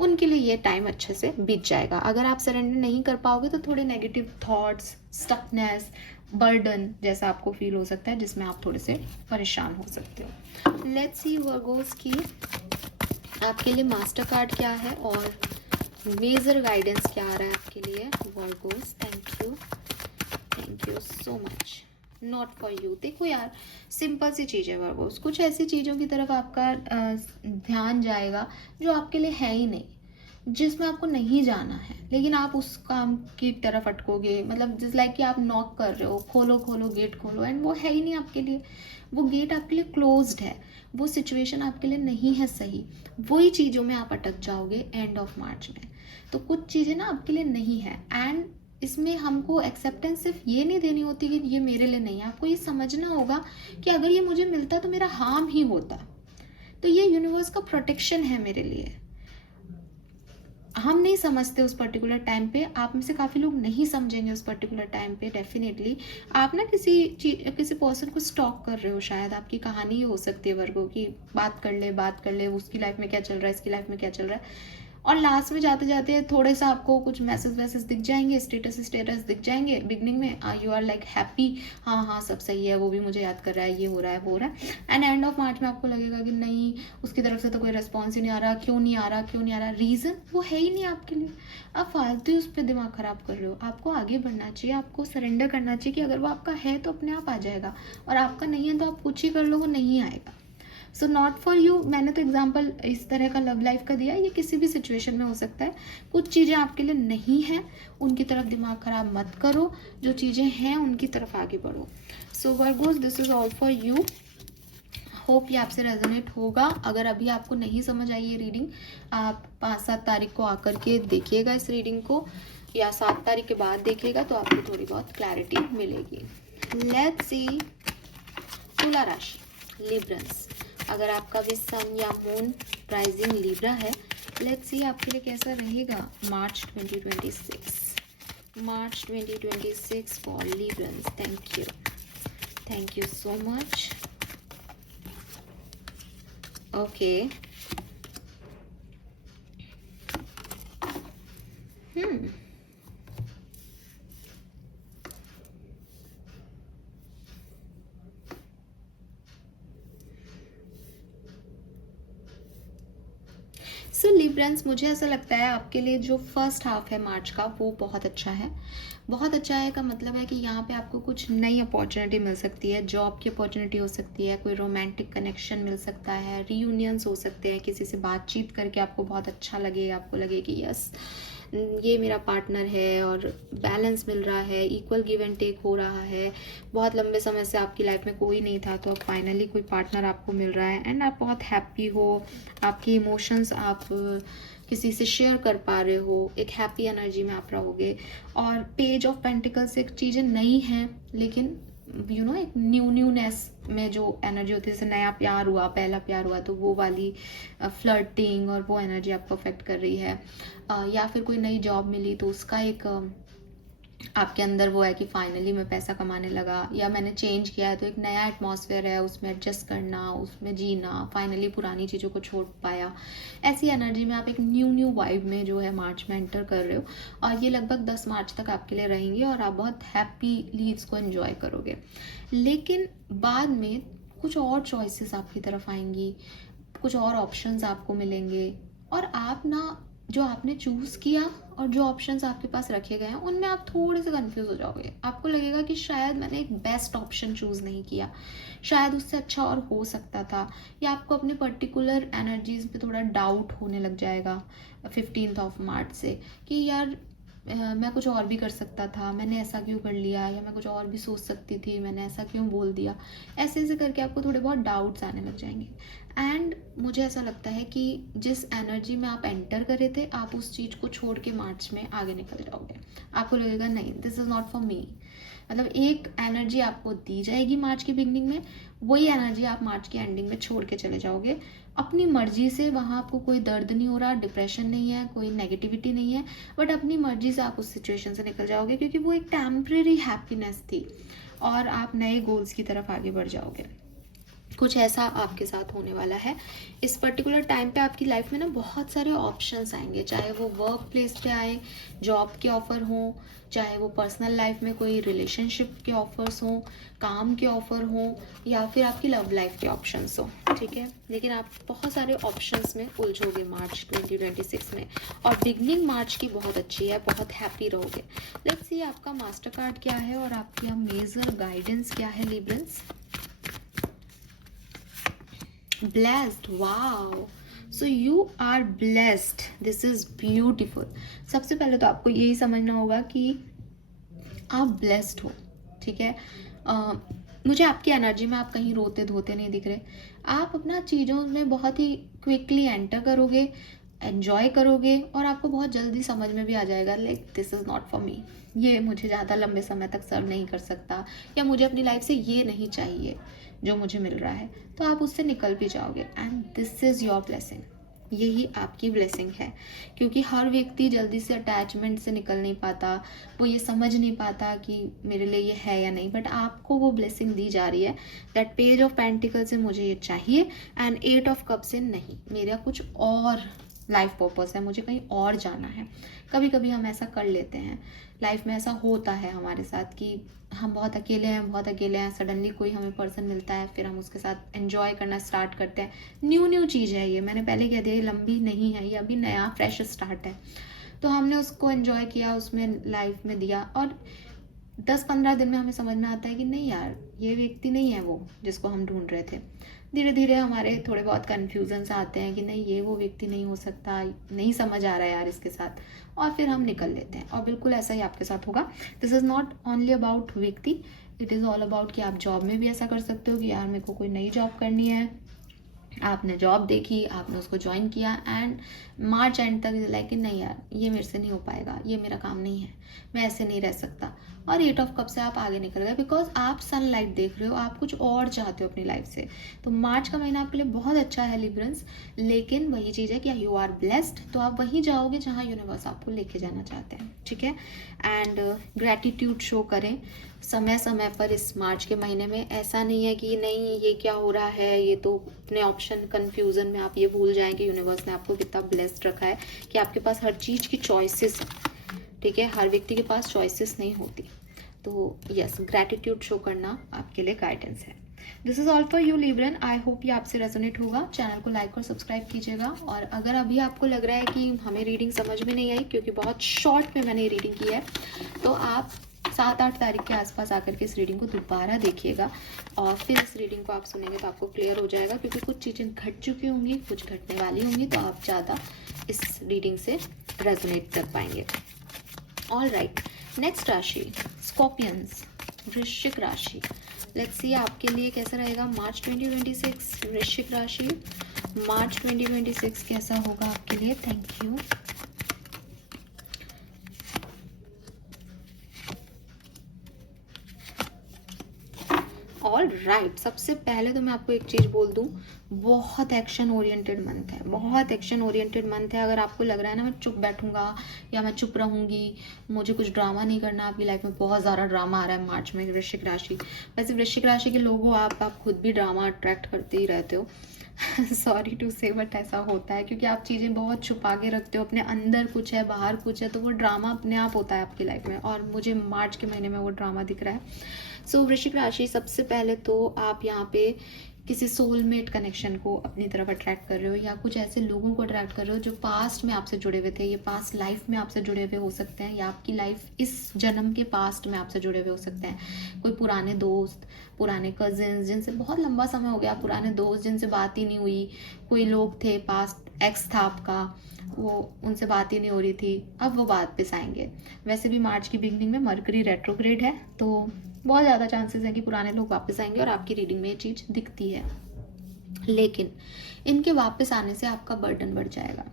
उनके लिए ये टाइम अच्छे से बीत जाएगा। अगर आप सरेंडर नहीं कर पाओगे तो थोड़े नेगेटिव थॉट्स, स्टकनेस, बर्डन जैसा आपको फील हो सकता है, जिसमें आप थोड़े से परेशान हो सकते हो। लेट्स सी वर्गोस की आपके लिए मास्टर कार्ड क्या है और मेजर गाइडेंस क्या आ रहा है आपके लिए Virgo's. Thank you so much. Not for you. देखो यार, सिंपल सी चीज़ है वर्गोस, कुछ ऐसी चीज़ों की तरफ आपका ध्यान जाएगा जो आपके लिए है ही नहीं, जिसमें आपको नहीं जाना है, लेकिन आप उस काम की तरफ अटकोगे। मतलब जिस लाइक कि आप नॉक कर रहे हो, खोलो खोलो गेट खोलो, एंड वो है ही नहीं आपके लिए, वो गेट आपके लिए क्लोज्ड है, वो सिचुएशन आपके लिए नहीं है सही, वही चीज़ों में आप अटक जाओगे एंड ऑफ मार्च में। तो कुछ चीज़ें ना आपके लिए नहीं है, एंड इसमें हमको एक्सेप्टेंस सिर्फ ये नहीं देनी होती कि ये मेरे लिए नहीं है, आपको ये समझना होगा कि अगर ये मुझे मिलता तो मेरा हार्म ही होता, तो ये यूनिवर्स का प्रोटेक्शन है मेरे लिए। हम नहीं समझते उस पर्टिकुलर टाइम पे, आप में से काफ़ी लोग नहीं समझेंगे उस पर्टिकुलर टाइम पे। डेफिनेटली आप ना किसी पर्सन को स्टॉक कर रहे हो, शायद आपकी कहानी ही हो सकती है वर्गों की, बात कर ले उसकी लाइफ में क्या चल रहा है, इसकी लाइफ में क्या चल रहा है, और लास्ट में जाते जाते थोड़े सा आपको कुछ मैसेज दिख जाएंगे, स्टेटस दिख जाएंगे। बिगनिंग में यू आर लाइक हैप्पी, हाँ सब सही है, वो भी मुझे याद कर रहा है, ये हो रहा है वो हो रहा है, एंड एंड ऑफ मार्च में आपको लगेगा कि नहीं, उसकी तरफ से तो कोई रिस्पॉन्स ही नहीं आ रहा, क्यों नहीं आ रहा, रीज़न वो है ही नहीं आपके लिए। आप फालतू ही उस पर दिमाग खराब कर रहे हो। आपको आगे बढ़ना चाहिए, आपको सरेंडर करना चाहिए कि अगर वो आपका है तो अपने आप आ जाएगा, और आपका नहीं है तो आप कुछ ही कर लो, वो नहीं आएगा। So not for you. मैंने तो एग्जाम्पल इस तरह का लव लाइफ का दिया, ये किसी भी सिचुएशन में हो सकता है। कुछ चीज़ें आपके लिए नहीं हैं, उनकी तरफ दिमाग खराब मत करो, जो चीज़ें हैं उनकी तरफ आगे बढ़ो। So Virgos, this is all for you. Hope ये आपसे रेजोनेट होगा। अगर अभी आपको नहीं समझ आई ये रीडिंग, आप 5-7 तारीख को आकर के देखिएगा इस रीडिंग को, या 7 तारीख के बाद देखिएगा, तो आपको थोड़ी बहुत क्लैरिटी मिलेगी। लेट्स सी तुला राशि, लिब्रंस। अगर आपका भी सन या मून राइजिंग लिब्रा है, लेट्स सी आपके लिए कैसा रहेगा मार्च 2026 for Librans. Thank you so much. Okay, so Librans, मुझे ऐसा लगता है आपके लिए जो फर्स्ट हाफ है मार्च का वो बहुत अच्छा है। बहुत अच्छा है का मतलब है कि यहाँ पे आपको कुछ नई अपॉर्चुनिटी मिल सकती है, जॉब की अपॉर्चुनिटी हो सकती है, कोई रोमांटिक कनेक्शन मिल सकता है, रीयूनियंस हो सकते हैं, किसी से बातचीत करके आपको बहुत अच्छा लगे, आपको लगे कि यस ये मेरा पार्टनर है, और बैलेंस मिल रहा है, इक्वल गिव एंड टेक हो रहा है। बहुत लंबे समय से आपकी लाइफ में कोई नहीं था, तो अब फाइनली कोई पार्टनर आपको मिल रहा है, एंड आप बहुत हैप्पी हो, आपके इमोशंस आप किसी से शेयर कर पा रहे हो, एक हैप्पी एनर्जी में आप रहोगे। और पेज ऑफ पेंटिकल्स एक चीज़ें नई हैं, लेकिन यू नो एक न्यूनेस में जो एनर्जी होती है, जैसे नया प्यार हुआ, पहला प्यार हुआ, तो वो वाली फ्लर्टिंग और वो एनर्जी आपको अफेक्ट कर रही है। या फिर कोई नई जॉब मिली तो उसका एक आपके अंदर वो है कि फाइनली मैं पैसा कमाने लगा, या मैंने चेंज किया है तो एक नया एटमॉस्फेयर है, उसमें एडजस्ट करना, उसमें जीना, फाइनली पुरानी चीज़ों को छोड़ पाया। ऐसी एनर्जी में आप एक न्यू वाइब में जो है मार्च में एंटर कर रहे हो, और ये लगभग 10 मार्च तक आपके लिए रहेंगे, और आप बहुत हैप्पीली इसको एंजॉय करोगे। लेकिन बाद में कुछ और चॉइसेस आपकी तरफ आएंगी, कुछ और ऑप्शंस आपको मिलेंगे, और आप ना जो आपने चूज़ किया और जो ऑप्शंस आपके पास रखे गए हैं उनमें आप थोड़े से कंफ्यूज हो जाओगे। आपको लगेगा कि शायद मैंने एक बेस्ट ऑप्शन चूज़ नहीं किया, शायद उससे अच्छा और हो सकता था, या आपको अपने पर्टिकुलर एनर्जीज पे थोड़ा डाउट होने लग जाएगा 15 ऑफ मार्च से, कि यार मैं कुछ और भी कर सकता था, मैंने ऐसा क्यों कर लिया, या मैं कुछ और भी सोच सकती थी, मैंने ऐसा क्यों बोल दिया। ऐसे करके आपको थोड़े बहुत डाउट्स आने लग जाएंगे। एंड मुझे ऐसा लगता है कि जिस एनर्जी में आप एंटर कर रहे थे, आप उस चीज़ को छोड़ के मार्च में आगे निकल जाओगे। आपको लगेगा नहीं, this is not for me. मतलब एक एनर्जी आपको दी जाएगी मार्च की बिगनिंग में, वही एनर्जी आप मार्च की एंडिंग में छोड़ के चले जाओगे। अपनी मर्जी से, वहाँ आपको कोई दर्द नहीं हो रहा, डिप्रेशन नहीं है, कोई नेगेटिविटी नहीं है, बट अपनी मर्जी से आप उस सिचुएशन से निकल जाओगे, क्योंकि वो एक टेम्परेरी हैप्पीनेस थी और आप नए गोल्स की तरफ आगे बढ़ जाओगे। कुछ ऐसा आपके साथ होने वाला है। इस पर्टिकुलर टाइम पे आपकी लाइफ में ना बहुत सारे ऑप्शंस आएंगे, चाहे वो वर्क प्लेस पे आए, जॉब के ऑफर हों, चाहे वो पर्सनल लाइफ में कोई रिलेशनशिप के ऑफर्स हों, काम के ऑफर हों, या फिर आपकी लव लाइफ के ऑप्शंस हों, ठीक है। लेकिन आप बहुत सारे ऑप्शंस में उलझोगे मार्च 2026 में, और बिगनिंग मार्च की बहुत अच्छी है, बहुत हैप्पी रहोगे। लेट्स सी आपका मास्टर कार्ड क्या है और आपकी मेजर गाइडेंस क्या है लिब्रन्स। Blessed, wow, so you are blessed, this is beautiful। सबसे पहले तो आपको यही समझना होगा कि आप ब्लेस्ड हो, ठीक है। मुझे आपकी एनर्जी में आप कहीं रोते धोते नहीं दिख रहे। आप अपना चीज़ों में बहुत ही क्विकली एंटर करोगे, एन्जॉय करोगे, और आपको बहुत जल्दी समझ में भी आ जाएगा like this is not for me, ये मुझे ज़्यादा लंबे समय तक सर्व नहीं कर सकता, या मुझे अपनी लाइफ से ये नहीं चाहिए जो मुझे मिल रहा है, तो आप उससे निकल भी जाओगे। And this is your blessing, यही आपकी ब्लेसिंग है। क्योंकि हर व्यक्ति जल्दी से अटैचमेंट से निकल नहीं पाता, वो ये समझ नहीं पाता कि मेरे लिए ये है या नहीं, बट आपको वो ब्लेसिंग दी जा रही है दैट पेज ऑफ पेंटिकल से मुझे ये चाहिए, एंड 8 ऑफ कप से नहीं, मेरा कुछ और लाइफ पर्पस है, मुझे कहीं और जाना है। कभी कभी हम ऐसा कर लेते हैं, लाइफ में ऐसा होता है हमारे साथ कि हम बहुत अकेले हैं, सडनली कोई हमें पर्सन मिलता है, फिर हम उसके साथ एंजॉय करना स्टार्ट करते हैं। न्यू चीज़ है ये, मैंने पहले कह दिया, ये लंबी नहीं है, ये अभी नया फ्रेश स्टार्ट है। तो हमने उसको एंजॉय किया, उसमें लाइफ में दिया, और 10-15 दिन में हमें समझ में आता है कि नहीं यार, ये व्यक्ति नहीं है वो जिसको हम ढूंढ रहे थे। धीरे धीरे हमारे थोड़े बहुत कन्फ्यूजन्स आते हैं कि नहीं, ये वो व्यक्ति नहीं हो सकता, नहीं समझ आ रहा है यार इसके साथ, और फिर हम निकल लेते हैं। और बिल्कुल ऐसा ही आपके साथ होगा। This is not only about व्यक्ति, इट इज़ ऑल अबाउट कि आप जॉब में भी ऐसा कर सकते हो कि यार मेरे को कोई नई जॉब करनी है, आपने जॉब देखी, आपने उसको ज्वाइन किया, एंड मार्च एंड तक लाइक कि नहीं यार, ये मेरे से नहीं हो पाएगा, ये मेरा काम नहीं है, मैं ऐसे नहीं रह सकता, और 8 ऑफ कप से आप आगे निकल गए, बिकॉज आप सनलाइट देख रहे हो, आप कुछ और चाहते हो अपनी लाइफ से। तो मार्च का महीना आपके लिए बहुत अच्छा है लिब्रन्स, लेकिन वही चीज़ है कि यू आर ब्लेस्ड, तो आप वहीं जाओगे जहाँ यूनिवर्स आपको लेके जाना चाहते हैं, ठीक है। एंड ग्रैटिट्यूड शो करें समय समय पर इस मार्च के महीने में। ऐसा नहीं है कि नहीं ये क्या हो रहा है, ये तो अपने ऑप्शन कन्फ्यूज़न में आप ये भूल जाएं कि यूनिवर्स ने आपको कितना ब्लेस्ड रखा है कि आपके पास हर चीज़ की चॉइसेस है, ठीक है। हर व्यक्ति के पास चॉइसेस नहीं होती। तो यस, ग्रैटिट्यूड शो करना आपके लिए गाइडेंस है। This is all for you Libran, I hope ये आपसे रेजोनेट होगा। चैनल को लाइक और सब्सक्राइब कीजिएगा, और अगर अभी आपको लग रहा है कि हमें रीडिंग समझ में नहीं आई क्योंकि बहुत शॉर्ट में मैंने ये रीडिंग की है, तो आप 7-8 तारीख के आसपास आकर के इस रीडिंग को दोबारा देखिएगा, और फिर इस रीडिंग को आप सुनेंगे तो आपको क्लियर हो जाएगा, क्योंकि कुछ चीज़ें घट चुकी होंगी, कुछ घटने वाली होंगी, तो आप ज़्यादा इस रीडिंग से रेजोनेट कर पाएंगे। ऑल राइट, नेक्स्ट राशि स्कॉर्पियंस, वृश्चिक राशि। लेट्स सी आपके लिए कैसा रहेगा मार्च 2026। वृश्चिक राशि, मार्च 2026 कैसा होगा आपके लिए। Thank you. ऑल राइट, सबसे पहले तो मैं आपको एक चीज़ बोल दूं, बहुत एक्शन ओरिएंटेड मंथ है, बहुत एक्शन ओरिएंटेड मंथ है। अगर आपको लग रहा है ना मैं चुप बैठूंगा या मैं चुप रहूंगी, मुझे कुछ ड्रामा नहीं करना, आपकी लाइफ में बहुत ज़्यादा ड्रामा आ रहा है मार्च में। वृश्चिक राशि, वैसे वृश्चिक राशि के लोग हो आप खुद भी ड्रामा अट्रैक्ट करते ही रहते हो सॉरी टू से, बट ऐसा होता है क्योंकि आप चीज़ें बहुत छुपा के रखते हो, अपने अंदर कुछ है बाहर कुछ है, तो वो ड्रामा अपने आप होता है आपकी लाइफ में, और मुझे मार्च के महीने में वो ड्रामा दिख रहा है। सो वृश्चिक राशि, सबसे पहले तो आप यहाँ पे किसी सोलमेट कनेक्शन को अपनी तरफ अट्रैक्ट कर रहे हो, या कुछ ऐसे लोगों को अट्रैक्ट कर रहे हो जो पास्ट में आपसे जुड़े हुए थे, ये पास्ट लाइफ में आपसे जुड़े हुए हो सकते हैं, या आपकी लाइफ इस जन्म के पास्ट में आपसे जुड़े हुए हो सकते हैं। कोई पुराने दोस्त, पुराने कजिन्स जिनसे बहुत लंबा समय हो गया, पुराने दोस्त जिनसे बात ही नहीं हुई, कोई लोग थे पास्ट एक्स था आपका, वो उनसे बात ही नहीं हो रही थी, अब वो बात पे आएंगे। वैसे भी मार्च की बिगनिंग में मरकरी रेट्रोग्रेड है, तो बहुत ज़्यादा चांसेस हैं कि पुराने लोग वापस आएंगे, और आपकी रीडिंग में ये चीज़ दिखती है। लेकिन इनके वापस आने से आपका बर्डन बढ़ जाएगा।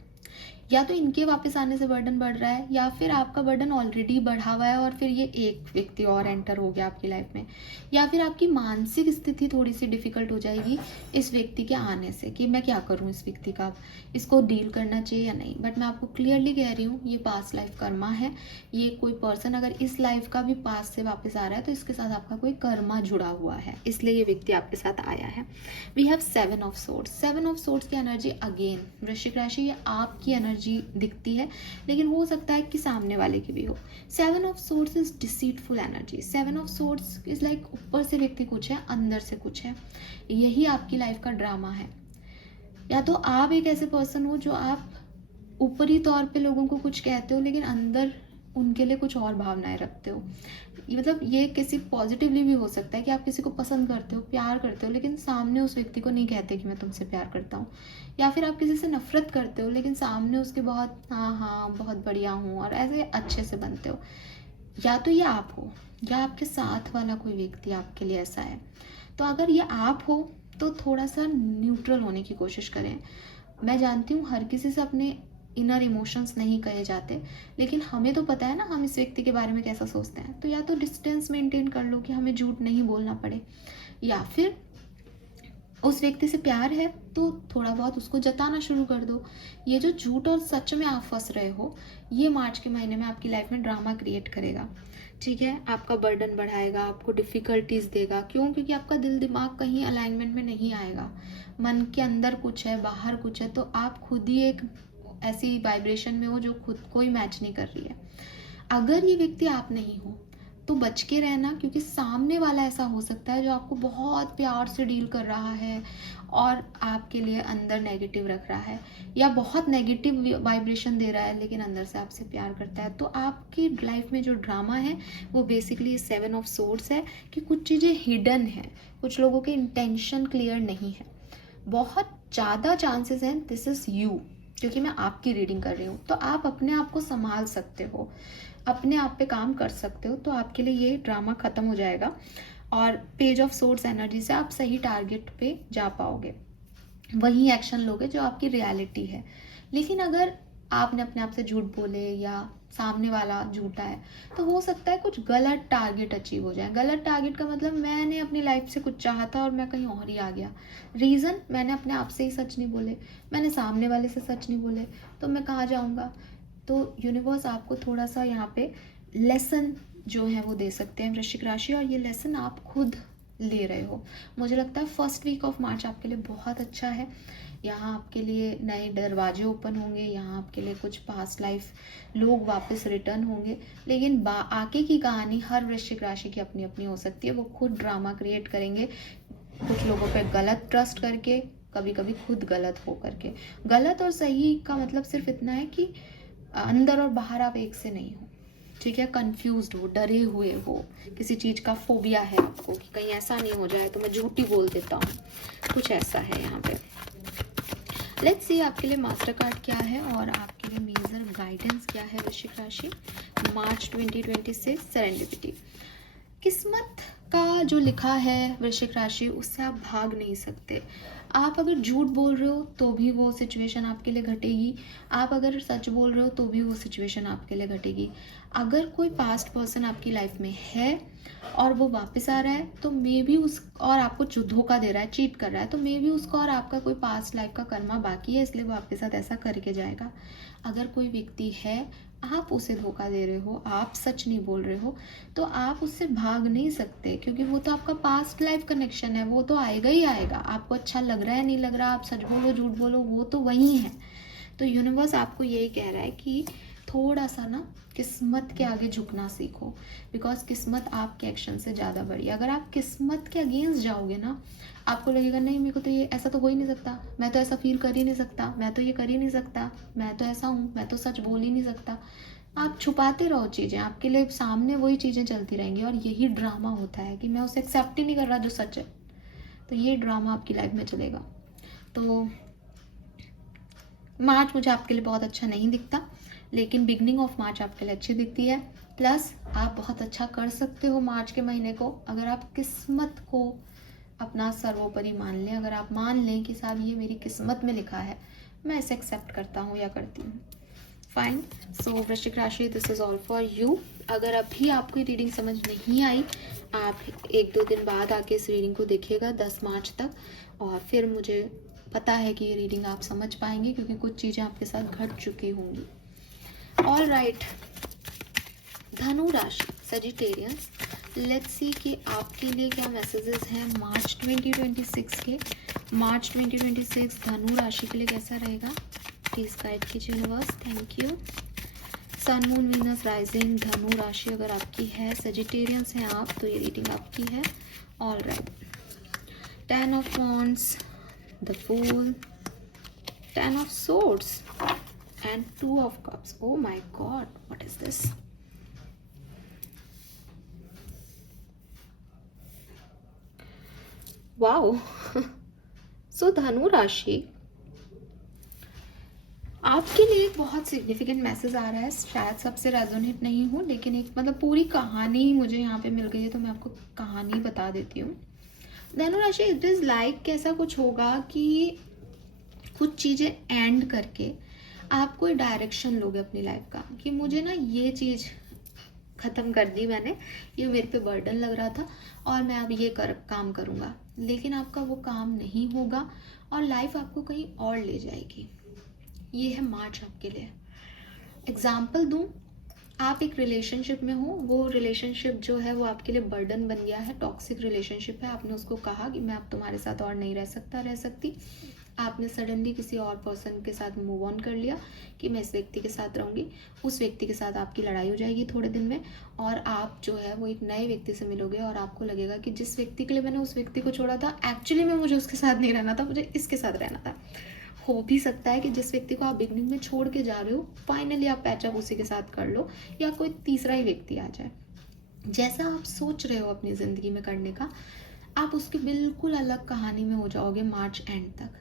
या तो इनके वापस आने से बर्डन बढ़ रहा है, या फिर आपका बर्डन ऑलरेडी बढ़ा हुआ है और फिर ये एक व्यक्ति और एंटर हो गया आपकी लाइफ में, या फिर आपकी मानसिक स्थिति थोड़ी सी डिफिकल्ट हो जाएगी इस व्यक्ति के आने से कि मैं क्या करूँ इस व्यक्ति का, इसको डील करना चाहिए या नहीं। बट मैं आपको क्लियरली कह रही हूँ, ये पास्ट लाइफ कर्मा है। ये कोई पर्सन अगर इस लाइफ का भी पास्ट से वापस आ रहा है तो इसके साथ आपका कोई कर्मा जुड़ा हुआ है, इसलिए ये व्यक्ति आपके साथ आया है। We have 7 of swords. 7 of swords की एनर्जी अगेन वृश्चिक राशि, ये आपकी एनर्जी दिखती है, लेकिन हो सकता है कि सामने वाले की भी हो। 7 of swords is deceitful energy. 7 of swords is like ऊपर से व्यक्ति कुछ है, अंदर से कुछ है। यही आपकी लाइफ का ड्रामा है। या तो आप एक ऐसे पर्सन हो जो आप ऊपरी तौर पे लोगों को कुछ कहते हो, लेकिन अंदर उनके लिए कुछ और भावनाएं रखते हो। मतलब ये किसी पॉजिटिवली भी हो सकता है कि आप किसी को पसंद करते हो, प्यार करते हो, लेकिन सामने उस व्यक्ति को नहीं कहते कि मैं तुमसे प्यार करता हूँ। या फिर आप किसी से नफरत करते हो, लेकिन सामने उसके बहुत हाँ हाँ बहुत बढ़िया हूँ और ऐसे अच्छे से बनते हो। या तो ये आप हो, या आपके साथ वाला कोई व्यक्ति आपके लिए ऐसा है। तो अगर ये आप हो तो थोड़ा सा न्यूट्रल होने की कोशिश करें। मैं जानती हूँ हर किसी से अपने इनर इमोशंस नहीं कहे जाते, लेकिन हमें तो पता है ना हम इस व्यक्ति के बारे में कैसा सोचते हैं। तो या तो डिस्टेंस मेंटेन कर लो कि हमें झूठ नहीं बोलना पड़े, या फिर उस व्यक्ति से प्यार है तो थोड़ा बहुत उसको जताना शुरू कर दो। ये जो झूठ और सच में आप फंस रहे हो, ये मार्च के महीने में आपकी लाइफ में ड्रामा क्रिएट करेगा। ठीक है, आपका बर्डन बढ़ाएगा, आपको डिफिकल्टीज देगा। क्यों? क्योंकि आपका दिल दिमाग कहीं अलाइनमेंट में नहीं आएगा। मन के अंदर कुछ है, बाहर कुछ है, तो आप खुद ही एक ऐसी वाइब्रेशन में हो जो खुद को ही मैच नहीं कर रही है। अगर ये व्यक्ति आप नहीं हो तो बच के रहना, क्योंकि सामने वाला ऐसा हो सकता है जो आपको बहुत प्यार से डील कर रहा है और आपके लिए अंदर नेगेटिव रख रहा है, या बहुत नेगेटिव वाइब्रेशन दे रहा है लेकिन अंदर से आपसे प्यार करता है। तो आपकी लाइफ में जो ड्रामा है वो बेसिकली 7 ऑफ सोर्ड्स है कि कुछ चीज़ें हिडन है, कुछ लोगों के इंटेंशन क्लियर नहीं है। बहुत ज़्यादा चांसेस हैं दिस इज़ यू, क्योंकि मैं आपकी रीडिंग कर रही हूँ। तो आप अपने आप को संभाल सकते हो, अपने आप पे काम कर सकते हो, तो आपके लिए ये ड्रामा ख़त्म हो जाएगा और पेज ऑफ सोर्ड्स एनर्जी से आप सही टारगेट पे जा पाओगे, वही एक्शन लोगे जो आपकी रियलिटी है। लेकिन अगर आपने अपने आप से झूठ बोले या सामने वाला झूठा है, तो हो सकता है कुछ गलत टारगेट अचीव हो जाए। गलत टारगेट का मतलब मैंने अपनी लाइफ से कुछ चाहा था और मैं कहीं और ही आ गया। रीज़न, मैंने अपने आप से ही सच नहीं बोले, मैंने सामने वाले से सच नहीं बोले, तो मैं कहाँ जाऊँगा। तो यूनिवर्स आपको थोड़ा सा यहाँ पे लेसन जो है वो दे सकते हैं वृश्चिक राशि, और ये लेसन आप खुद ले रहे हो। मुझे लगता है फर्स्ट वीक ऑफ मार्च आपके लिए बहुत अच्छा है। यहाँ आपके लिए नए दरवाजे ओपन होंगे, यहाँ आपके लिए कुछ पास्ट लाइफ लोग वापस रिटर्न होंगे। लेकिन आगे की कहानी हर वृश्चिक राशि की अपनी अपनी हो सकती है। वो खुद ड्रामा क्रिएट करेंगे, कुछ लोगों पे गलत ट्रस्ट करके, कभी कभी खुद गलत हो करके। गलत और सही का मतलब सिर्फ इतना है कि अंदर और बाहर आप एक से नहीं हो। ठीक है, कंफ्यूज्ड हो, डरे हुए हो, किसी चीज़ का फोबिया है आपको कि कहीं ऐसा नहीं हो जाए तो मैं झूठी बोल देता हूँ, कुछ ऐसा है यहाँ पे। लेट्स सी आपके लिए मास्टर कार्ड क्या है और आपके लिए मेजर गाइडेंस क्या है वृश्चिक राशि मार्च 2026। सेरेंडिपिटी, किस्मत का जो लिखा है वृश्चिक राशि, उससे आप भाग नहीं सकते। आप अगर झूठ बोल रहे हो तो भी वो सिचुएशन आपके लिए घटेगी, आप अगर सच बोल रहे हो तो भी वो सिचुएशन आपके लिए घटेगी। अगर कोई पास्ट पर्सन आपकी लाइफ में है और वो वापस आ रहा है तो मे बी उस और आपको जो धोखा दे रहा है, चीट कर रहा है, तो मे बी उसका और आपका कोई पास्ट लाइफ का कर्मा बाकी है, इसलिए वो आपके साथ ऐसा करके जाएगा। अगर कोई व्यक्ति है, आप उसे धोखा दे रहे हो, आप सच नहीं बोल रहे हो, तो आप उससे भाग नहीं सकते, क्योंकि वो तो आपका पास्ट लाइफ कनेक्शन है, वो तो आएगा ही आएगा। आपको अच्छा लग रहा है नहीं लग रहा, आप सच बोलो झूठ बोलो, वो तो वही है। तो यूनिवर्स आपको यही कह रहा है कि थोड़ा सा ना किस्मत के आगे झुकना सीखो, बिकॉज किस्मत आपके एक्शन से ज़्यादा बड़ी है। अगर आप किस्मत के अगेंस्ट जाओगे ना, आपको लगेगा नहीं मेरे को तो ये ऐसा तो हो ही नहीं सकता, मैं तो ऐसा फील कर ही नहीं सकता, मैं तो ये कर ही नहीं सकता, मैं तो ऐसा हूँ, मैं तो सच बोल ही नहीं सकता। आप छुपाते रहो चीज़ें, आपके लिए सामने वही चीज़ें चलती रहेंगी, और यही ड्रामा होता है कि मैं उसे एक्सेप्ट ही नहीं कर रहा जो सच है। तो ये ड्रामा आपकी लाइफ में चलेगा। तो मार्च मुझे आपके लिए बहुत अच्छा नहीं दिखता, लेकिन बिगनिंग ऑफ मार्च आपके लिए अच्छी दिखती है। प्लस आप बहुत अच्छा कर सकते हो मार्च के महीने को, अगर आप किस्मत को अपना सर्वोपरि मान लें। अगर आप मान लें कि साहब ये मेरी किस्मत में लिखा है, मैं इसे एक्सेप्ट करता हूँ या करती हूँ। फाइन। सो वृश्चिक राशि, this is all for you. अगर अभी आपको ये रीडिंग समझ नहीं आई, आप 1-2 दिन बाद आके इस रीडिंग को देखिएगा 10 मार्च तक, और फिर मुझे पता है कि ये रीडिंग आप समझ पाएंगे, क्योंकि कुछ चीज़ें आपके साथ घट चुकी होंगी। ऑल राइट, धनु राशि, सजिटेरियंस, लेट्स सी कि आपके लिए क्या मैसेजेस हैं मार्च 2026 के। मार्च 2026 धनु राशि के लिए कैसा रहेगा, प्लीज गाइड कीजिए universe, thank you. Sun moon Venus rising धनु राशि अगर आपकी है, सजिटेरियंस हैं आप, तो ये रीडिंग आपकी है। All right, 10 of wands, the fool, 10 of swords and 2 of cups. Oh my god, what is this? Wow. So धनु राशि, आपके लिए एक बहुत सिग्निफिकेंट मैसेज आ रहा है, शायद सबसे रेजोनेट नहीं हो, लेकिन एक मतलब पूरी कहानी मुझे यहाँ पे मिल गई है, तो मैं आपको कहानी बता देती हूँ। धनु राशि, इट इज लाइक कैसा कुछ होगा कि कुछ चीज़ें एंड करके आप कोई डायरेक्शन लोगे अपनी लाइफ का, कि मुझे ना ये चीज़ ख़त्म कर दी मैंने, ये मेरे पे बर्डन लग रहा था और मैं अब ये काम करूँगा, लेकिन आपका वो काम नहीं होगा और लाइफ आपको कहीं और ले जाएगी। ये है मार्च आपके लिए। एग्जाम्पल दूँ, आप एक रिलेशनशिप में हो, वो रिलेशनशिप जो है वो आपके लिए बर्डन बन गया है, टॉक्सिक रिलेशनशिप है, आपने उसको कहा कि मैं अब तुम्हारे साथ और नहीं रह सकती। आपने सडनली किसी और पर्सन के साथ मूव ऑन कर लिया कि मैं इस व्यक्ति के साथ रहूँगी। उस व्यक्ति के साथ आपकी लड़ाई हो जाएगी थोड़े दिन में, और आप जो है वो एक नए व्यक्ति से मिलोगे और आपको लगेगा कि जिस व्यक्ति के लिए मैंने उस व्यक्ति को छोड़ा था, एक्चुअली में मुझे उसके साथ नहीं रहना था, मुझे इसके साथ रहना था। हो भी सकता है कि जिस व्यक्ति को आप बिगनिंग में छोड़ के जा रहे हो, फाइनली आप पैचअप उसी के साथ कर लो, या कोई तीसरा ही व्यक्ति आ जाए। जैसा आप सोच रहे हो अपनी ज़िंदगी में करने का, आप उसकी बिल्कुल अलग कहानी में हो जाओगे मार्च एंड तक।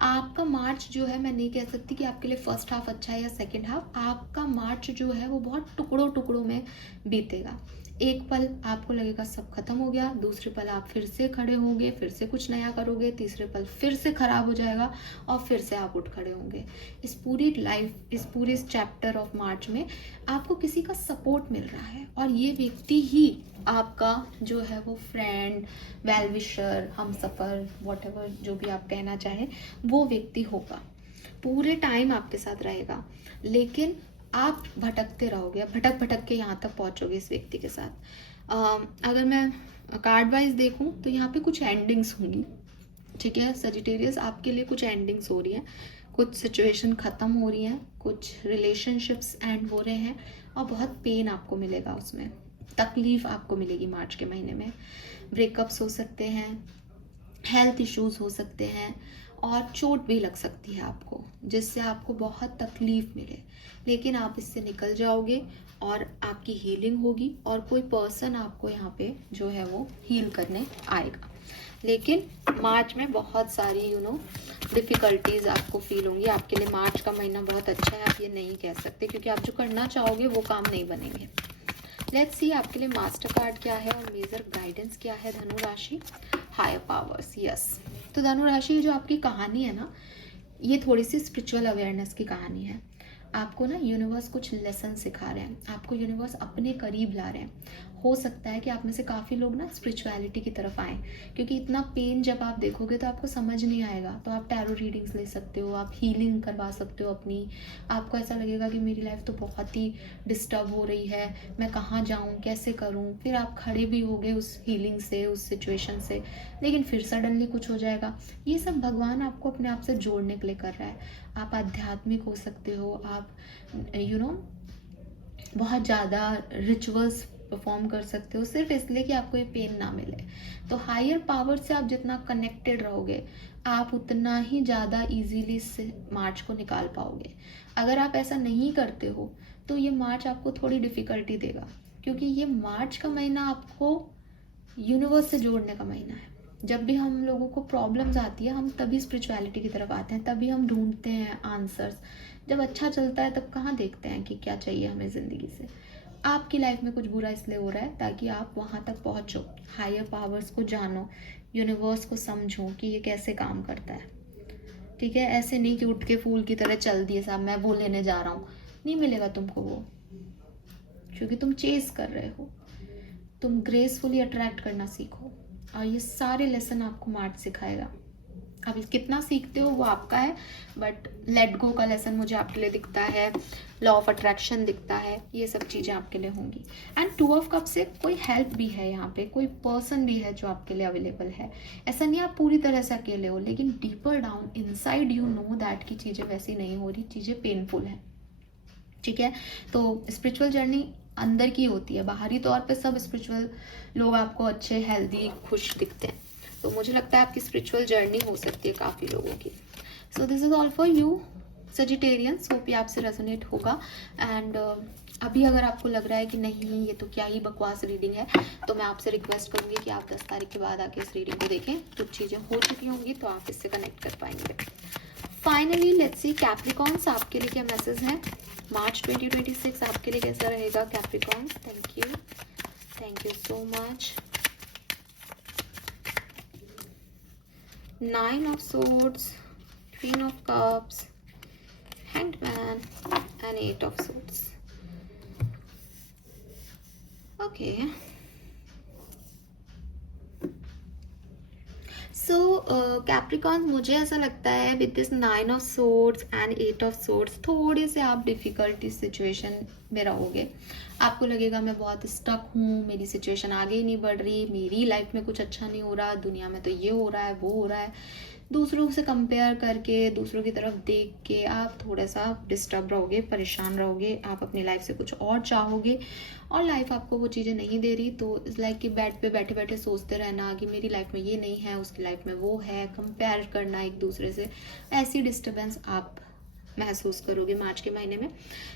आपका मार्च जो है, मैं नहीं कह सकती कि आपके लिए फर्स्ट हाफ अच्छा है या सेकंड हाफ, आपका मार्च जो है वो बहुत टुकड़ों टुकड़ों में बीतेगा। एक पल आपको लगेगा सब खत्म हो गया, दूसरे पल आप फिर से खड़े होंगे, फिर से कुछ नया करोगे, तीसरे पल फिर से खराब हो जाएगा और फिर से आप उठ खड़े होंगे। इस पूरे चैप्टर ऑफ मार्च में आपको किसी का सपोर्ट मिल रहा है, और ये व्यक्ति ही आपका जो है वो friend, well wisher, Humsafar, whatever जो भी आप कहना चाहें, वो व्यक्ति होगा, पूरे टाइम आपके साथ रहेगा। लेकिन आप भटकते रहोगे, भटक के यहाँ तक पहुँचोगे इस व्यक्ति के साथ। अगर मैं कार्ड वाइज देखूँ तो यहाँ पे कुछ एंडिंग्स होंगी, ठीक है सजिटेरियस, आपके लिए कुछ एंडिंग्स हो रही हैं, कुछ सिचुएशन ख़त्म हो रही हैं, कुछ रिलेशनशिप्स एंड हो रहे हैं, और बहुत पेन आपको मिलेगा, उसमें तकलीफ़ आपको मिलेगी मार्च के महीने में। ब्रेकअप्स हो सकते हैं, हेल्थ इश्यूज हो सकते हैं, और चोट भी लग सकती है आपको, जिससे आपको बहुत तकलीफ मिले, लेकिन आप इससे निकल जाओगे और आपकी हीलिंग होगी, और कोई पर्सन आपको यहाँ पे जो है वो हील करने आएगा। लेकिन मार्च में बहुत सारी डिफ़िकल्टीज आपको फील होंगी। आपके लिए मार्च का महीना बहुत अच्छा है, आप ये नहीं कह सकते, क्योंकि आप जो करना चाहोगे वो काम नहीं बनेंगे। लेट्स सी आपके लिए मास्टर कार्ड क्या है और मेजर गाइडेंस क्या है धनु राशि। Higher powers, yes. तो धनु राशि जो आपकी कहानी है ना, ये थोड़ी सी स्पिरिचुअल अवेयरनेस की कहानी है। आपको ना यूनिवर्स कुछ लेसन सिखा रहे हैं, आपको यूनिवर्स अपने करीब ला रहे हैं। हो सकता है कि आप में से काफ़ी लोग ना स्पिरिचुअलिटी की तरफ आएँ, क्योंकि इतना पेन जब आप देखोगे तो आपको समझ नहीं आएगा। तो आप टैरो रीडिंग्स ले सकते हो, आप हीलिंग करवा सकते हो अपनी। आपको ऐसा लगेगा कि मेरी लाइफ तो बहुत ही डिस्टर्ब हो रही है, मैं कहाँ जाऊँ, कैसे करूँ। फिर आप खड़े भी होगे उस हीलिंग से, उस सिचुएशन से, लेकिन फिर सडनली कुछ हो जाएगा। ये सब भगवान आपको अपने आप से जोड़ने के लिए कर रहा है। आप आध्यात्मिक हो सकते हो, आप बहुत ज़्यादा रिचुअल्स परफॉर्म कर सकते हो, सिर्फ इसलिए कि आपको ये पेन ना मिले। तो हायर पावर से आप जितना कनेक्टेड रहोगे, आप उतना ही ज़्यादा इजीली से मार्च को निकाल पाओगे। अगर आप ऐसा नहीं करते हो तो ये मार्च आपको थोड़ी डिफ़िकल्टी देगा, क्योंकि ये मार्च का महीना आपको यूनिवर्स से जोड़ने का महीना है। जब भी हम लोगों को प्रॉब्लम्स आती है, हम तभी स्पिरिचुअलिटी की तरफ आते हैं, तभी हम ढूंढते हैं आंसर्स। जब अच्छा चलता है तब कहाँ देखते हैं कि क्या चाहिए हमें ज़िंदगी से। आपकी लाइफ में कुछ बुरा इसलिए हो रहा है ताकि आप वहाँ तक पहुँचो, हायर पावर्स को जानो, यूनिवर्स को समझो कि ये कैसे काम करता है। ठीक है, ऐसे नहीं कि उठ के फूल की तरह चल दिए साहब मैं वो लेने जा रहा हूँ, नहीं मिलेगा तुमको वो, क्योंकि तुम चेस कर रहे हो। तुम ग्रेसफुली अट्रैक्ट करना सीखो, और ये सारे लेसन आपको मार्च सिखाएगा। अब कितना सीखते हो वो आपका है, बट लेट गो का लेसन मुझे आपके लिए दिखता है, लॉ ऑफ अट्रैक्शन दिखता है, ये सब चीज़ें आपके लिए होंगी। एंड 2 ऑफ कप से कोई हेल्प भी है यहाँ पे, कोई पर्सन भी है जो आपके लिए अवेलेबल है। ऐसा नहीं आप पूरी तरह से अकेले हो, लेकिन deeper down inside you know that की चीज़ें वैसी नहीं हो रही, चीज़ें पेनफुल हैं, ठीक है। तो स्पिरिचुअल जर्नी अंदर की होती है, बाहरी तौर पे सब स्पिरिचुअल लोग आपको अच्छे, हेल्दी, खुश दिखते हैं। तो मुझे लगता है आपकी स्पिरिचुअल जर्नी हो सकती है काफ़ी लोगों की। So this is all for you Sagittarians, hope ये आपसे रेजोनेट होगा। एंड अभी अगर आपको लग रहा है कि नहीं ये तो क्या ही बकवास रीडिंग है, तो मैं आपसे रिक्वेस्ट करूँगी कि आप 10 तारीख के बाद आके इस रीडिंग को देखें। कुछ चीज़ें हो चुकी होंगी तो आप इससे कनेक्ट कर पाएंगे। फाइनली लेट्स सी कैप्रिकॉन्स, आपके लिए क्या मैसेज है मार्च 2026 आपके लिए कैसा रहेगा Capricorns. Thank you so much. 9 of swords, Queen of cups, Hanged man and 8 of swords. Okay. So Capricorn, मुझे ऐसा लगता है with this 9 of swords and 8 of swords थोड़े से आप डिफिकल्टी सिचुएशन में रहोगे। आपको लगेगा मैं बहुत स्टक हूँ, मेरी सिचुएशन आगे ही नहीं बढ़ रही, मेरी लाइफ में कुछ अच्छा नहीं हो रहा, दुनिया में तो ये हो रहा है वो हो रहा है। दूसरों से कंपेयर करके, दूसरों की तरफ देख के आप थोड़ा सा डिस्टर्ब रहोगे, परेशान रहोगे, आप अपनी लाइफ से कुछ और चाहोगे और लाइफ आपको वो चीज़ें नहीं दे रही। तो इस लाइक कि बेड पे बैठे बैठे सोचते रहना कि मेरी लाइफ में ये नहीं है, उसकी लाइफ में वो है, कंपेयर करना एक दूसरे से, ऐसी डिस्टर्बेंस आप महसूस करोगे मार्च के महीने में।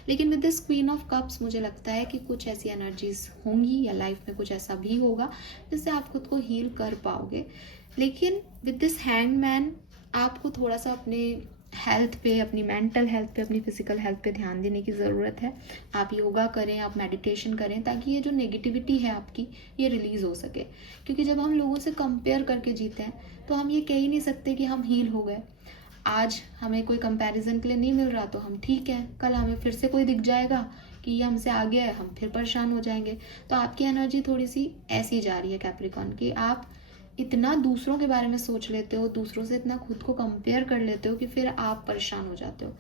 लेकिन with this queen of cups मुझे लगता है कि कुछ ऐसी एनर्जीज होंगी या लाइफ में कुछ ऐसा भी होगा जिससे आप खुद को हील कर पाओगे। लेकिन विद दिस हैंग मैन आपको थोड़ा सा अपने हेल्थ पे, अपनी मेंटल हेल्थ पे, अपनी फिजिकल हेल्थ पे ध्यान देने की ज़रूरत है। आप योगा करें, आप मेडिटेशन करें, ताकि ये जो नेगेटिविटी है आपकी ये रिलीज़ हो सके। क्योंकि जब हम लोगों से कंपेयर करके जीते हैं तो हम ये कह ही नहीं सकते कि हम हील हो गए। आज हमें कोई कंपैरिजन के लिए नहीं मिल रहा तो हम ठीक है, कल हमें फिर से कोई दिख जाएगा कि ये हमसे आगे है, हम फिर परेशान हो जाएंगे। तो आपकी एनर्जी थोड़ी सी ऐसी जा रही है कैप्रिकॉन की, आप इतना दूसरों के बारे में सोच लेते हो, दूसरों से इतना खुद को कंपेयर कर लेते हो कि फिर आप परेशान हो जाते हो।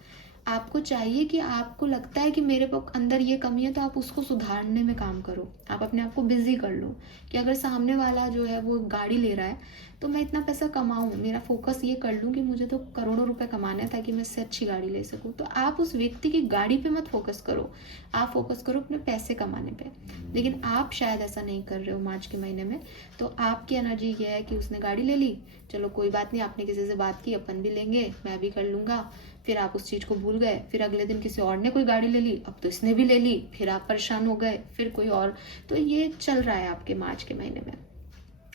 आपको चाहिए कि आपको लगता है कि मेरे अंदर ये कमी है तो आप उसको सुधारने में काम करो, आप अपने आप को बिजी कर लो कि अगर सामने वाला जो है वो गाड़ी ले रहा है तो मैं इतना पैसा कमाऊँ, मेरा फोकस ये कर लूँ कि मुझे तो करोड़ों रुपए कमाने हैं ताकि मैं इससे अच्छी गाड़ी ले सकूँ। तो आप उस व्यक्ति की गाड़ी पे मत फोकस करो, आप फोकस करो अपने पैसे कमाने पे। लेकिन आप शायद ऐसा नहीं कर रहे हो मार्च के महीने में। तो आपकी एनर्जी ये है कि उसने गाड़ी ले ली, चलो कोई बात नहीं, आपने किसी से बात की, अपन भी लेंगे, मैं भी कर लूँगा। फिर आप उस चीज़ को भूल गए, फिर अगले दिन किसी और ने कोई गाड़ी ले ली, अब तो इसने भी ले ली, फिर आप परेशान हो गए, फिर कोई और। तो ये चल रहा है आपके मार्च के महीने में।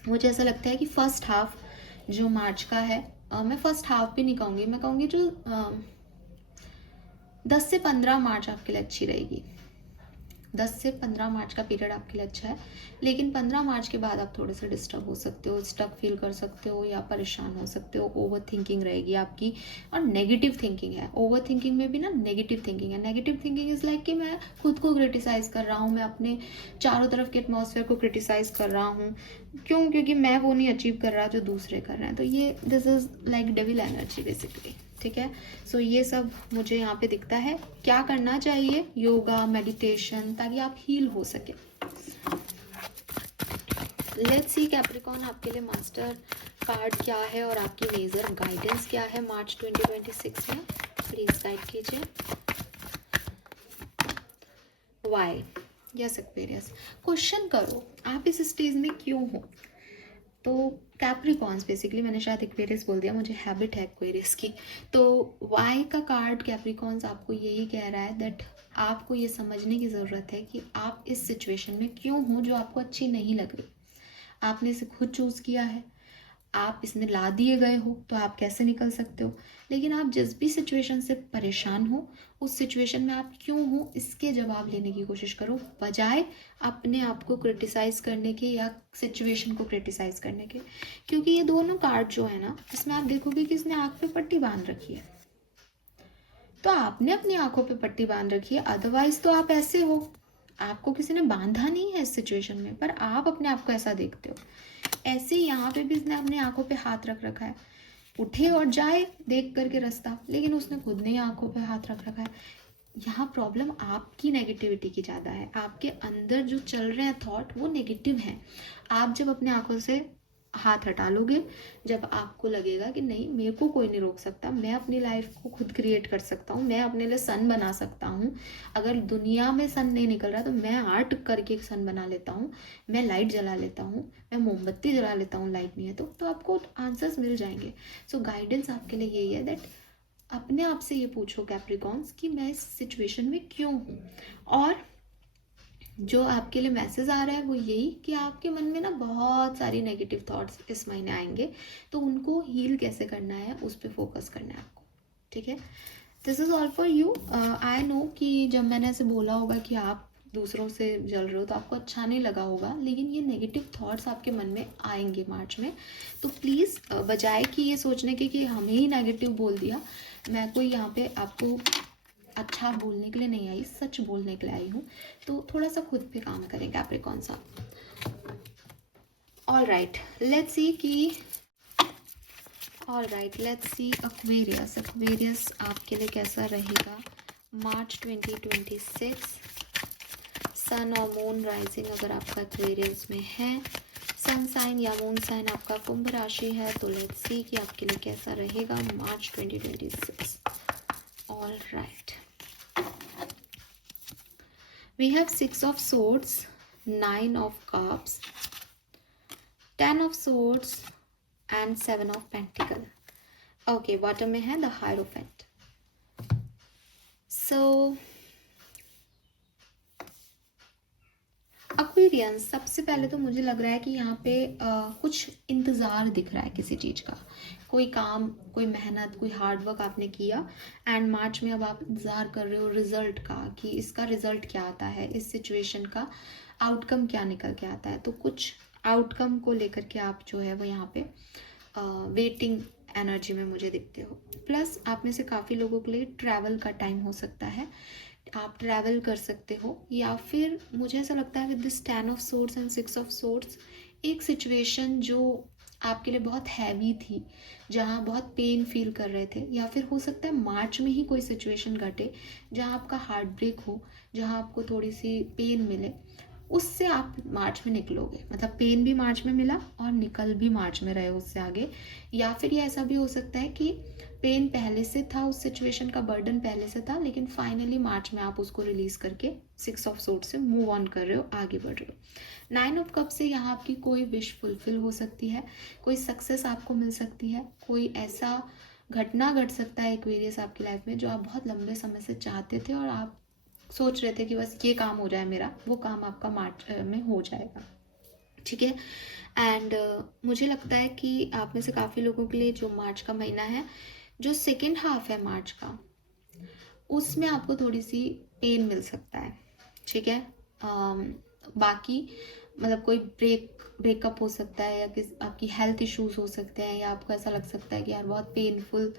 मुझे ऐसा लगता है कि फर्स्ट हाफ जो मार्च का है, मैं फर्स्ट हाफ भी नहीं कहूँगी, मैं कहूँगी जो 10 से 15 मार्च आपके लिए अच्छी रहेगी। 10 से 15 मार्च का पीरियड आपके लिए अच्छा है। लेकिन 15 मार्च के बाद आप थोड़े से डिस्टर्ब हो सकते हो, स्टक फील कर सकते हो या परेशान हो सकते हो। ओवर थिंकिंग रहेगी आपकी और नेगेटिव थिंकिंग है। ओवर थिंकिंग में भी ना नेगेटिव थिंकिंग है। नेगेटिव थिंकिंग इज़ लाइक कि मैं खुद को क्रिटिसाइज कर रहा हूँ, मैं अपने चारों तरफ के एटमॉस्फेयर को क्रिटिसाइज कर रहा हूँ। क्यों? क्योंकि मैं वो नहीं अचीव कर रहा जो दूसरे कर रहे हैं। तो ये this is like devil energy basically, ठीक है। सो ये सब मुझे यहाँ पे दिखता है। क्या करना चाहिए? योगा, मेडिटेशन, ताकि आप हील हो सके। लेट्स सी कैप्रिकॉन आपके लिए मास्टर कार्ड क्या है और आपकी मेजर गाइडेंस क्या है मार्च 2026 में। प्लीज गाइड कीजिए। वाई? Yes Aquarius. क्वेश्चन करो आप इस स्टेज में क्यों हो। तो कैप्रिकॉन्स बेसिकली, मैंने शायद एक्वेरियस बोल दिया, मुझे हैबिट है एक्वेरियस की। तो वाई का कार्ड कैप्रिकॉन्स आपको यही कह रहा है दैट आपको ये समझने की ज़रूरत है कि आप इस सिचुएशन में क्यों हो जो आपको अच्छी नहीं लग रही। आपने इसे खुद चूज़ किया है, आप इसमें ला दिए गए हो, तो आप कैसे निकल सकते हो। लेकिन आप जिस भी सिचुएशन से परेशान हो, उस सिचुएशन में आप क्यों हो इसके जवाब लेने की कोशिश करो, बजाय अपने आप को क्रिटिसाइज करने के या सिचुएशन को क्रिटिसाइज करने के। क्योंकि ये दोनों कार्ड जो है ना, इसमें आप देखोगे कि इसने आँख पे पट्टी बांध रखी है। तो आपने अपनी आंखों पे पट्टी बांध रखी है, अदरवाइज तो आप ऐसे हो, आपको किसी ने बांधा नहीं है इस सिचुएशन में, पर आप अपने आप को ऐसा देखते हो। ऐसे ही यहाँ पे भी इसने अपनी आंखों पे हाथ रख रखा है, उठे और जाए देख करके रास्ता, लेकिन उसने खुद ने आंखों पे हाथ रख रखा है। यहाँ प्रॉब्लम आपकी नेगेटिविटी की ज़्यादा है, आपके अंदर जो चल रहे हैं थॉट वो नेगेटिव हैं। आप जब अपने आंखों से हाथ हटा लोगे, जब आपको लगेगा कि नहीं मेरे को कोई नहीं रोक सकता, मैं अपनी लाइफ को खुद क्रिएट कर सकता हूँ, मैं अपने लिए सन बना सकता हूँ, अगर दुनिया में सन नहीं निकल रहा तो मैं आर्ट करके सन बना लेता हूँ, मैं लाइट जला लेता हूँ, मैं मोमबत्ती जला लेता हूँ, लाइट नहीं है तो आपको आंसर्स मिल जाएंगे। सो गाइडेंस आपके लिए यही है दैट अपने आप से ये पूछो कैप्रिकॉन्स कि मैं इस सिचुएशन में क्यों हूँ, और जो आपके लिए मैसेज आ रहा है वो यही कि आपके मन में ना बहुत सारी नेगेटिव थॉट्स इस महीने आएंगे, तो उनको हील कैसे करना है उस पर फोकस करना है आपको। ठीक है, this is all for you. I know कि जब मैंने ऐसे बोला होगा कि आप दूसरों से जल रहे हो तो आपको अच्छा नहीं लगा होगा, लेकिन ये नेगेटिव थॉट्स आपके मन में आएंगे मार्च में। तो प्लीज़ बजाय कि ये सोचने के कि हमें ही नेगेटिव बोल दिया, मैं कोई यहाँ पे आपको अच्छा बोलने के लिए नहीं आई, सच बोलने के लिए आई हूँ, तो थोड़ा सा खुद पे काम करें कैप्रिकॉन सा। ऑल राइट, लेट्स सी कि एक्वेरियस। एक्वेरियस आपके लिए कैसा रहेगा मार्च 2026। सन और मून राइजिंग अगर आपका एक्वेरियस में है, सन साइन या मून साइन आपका कुंभ राशि है, तो लेट्स सी कि आपके लिए कैसा रहेगा मार्च 2026। All right, we have 6 of swords, 9 of cups, 10 of swords and 7 of pentacle. Okay, bottom में है the hierophant. So Aquarians, सबसे पहले तो मुझे लग रहा है कि यहाँ पे कुछ इंतज़ार दिख रहा है किसी चीज़ का, कोई काम, कोई मेहनत, कोई हार्ड वर्क आपने किया, एंड मार्च में अब आप इंतज़ार कर रहे हो रिजल्ट का कि इसका रिजल्ट क्या आता है, इस सिचुएशन का आउटकम क्या निकल के आता है। तो कुछ आउटकम को लेकर के आप जो है वो यहाँ पे वेटिंग एनर्जी में मुझे दिखते हो। प्लस आप में से काफ़ी लोगों के लिए ट्रैवल का टाइम हो सकता है, आप ट्रैवल कर सकते हो, या फिर मुझे ऐसा लगता है with this 10 of swords and 6 of swords एक सिचुएशन जो आपके लिए बहुत हैवी थी, जहाँ बहुत पेन फील कर रहे थे, या फिर हो सकता है मार्च में ही कोई सिचुएशन घटे जहाँ आपका हार्ट ब्रेक हो, जहाँ आपको थोड़ी सी पेन मिले, उससे आप मार्च में निकलोगे। मतलब पेन भी मार्च में मिला और निकल भी मार्च में रहे उससे आगे। या फिर ये ऐसा भी हो सकता है कि पेन पहले से था, उस सिचुएशन का बर्डन पहले से था, लेकिन फाइनली मार्च में आप उसको रिलीज करके 6 ऑफ सोर्ड से मूव ऑन कर रहे हो, आगे बढ़ रहे हो। 9 ऑफ कप से यहाँ आपकी कोई विश फुलफिल हो सकती है, कोई सक्सेस आपको मिल सकती है, कोई ऐसा घटना घट सकता है एक्वेरियस आपकी लाइफ में जो आप बहुत लंबे समय से चाहते थे और आप सोच रहे थे कि बस ये काम हो जाए मेरा, वो काम आपका मार्च में हो जाएगा। ठीक है, एंड मुझे लगता है कि आप में से काफ़ी लोगों के लिए जो मार्च का महीना है, जो सेकेंड हाफ है मार्च का, उसमें आपको थोड़ी सी पेन मिल सकता है। ठीक है, बाकी मतलब कोई ब्रेकअप हो सकता है, या आपकी हेल्थ इश्यूज हो सकते हैं, या आपको ऐसा लग सकता है कि यार बहुत पेनफुल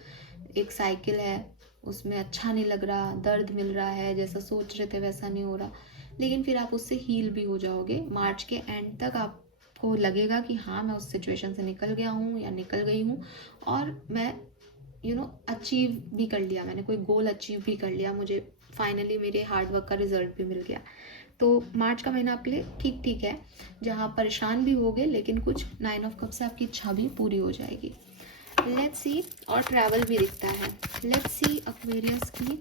एक साइकिल है, उसमें अच्छा नहीं लग रहा, दर्द मिल रहा है, जैसा सोच रहे थे वैसा नहीं हो रहा, लेकिन फिर आप उससे हील भी हो जाओगे। मार्च के एंड तक आपको लगेगा कि हाँ मैं उस सिचुएशन से निकल गया हूँ या निकल गई हूँ, और मैं अचीव भी कर लिया, मैंने कोई गोल अचीव भी कर लिया, मुझे फाइनली मेरे हार्डवर्क का रिजल्ट भी मिल गया। तो मार्च का महीना आपके लिए ठीक ठीक है, जहाँ परेशान भी होगे, लेकिन कुछ 9 ऑफ कप से आपकी इच्छा भी पूरी हो जाएगी। लेट्स सी, और ट्रैवल भी दिखता है। लेट्स सी एक्वेरियस की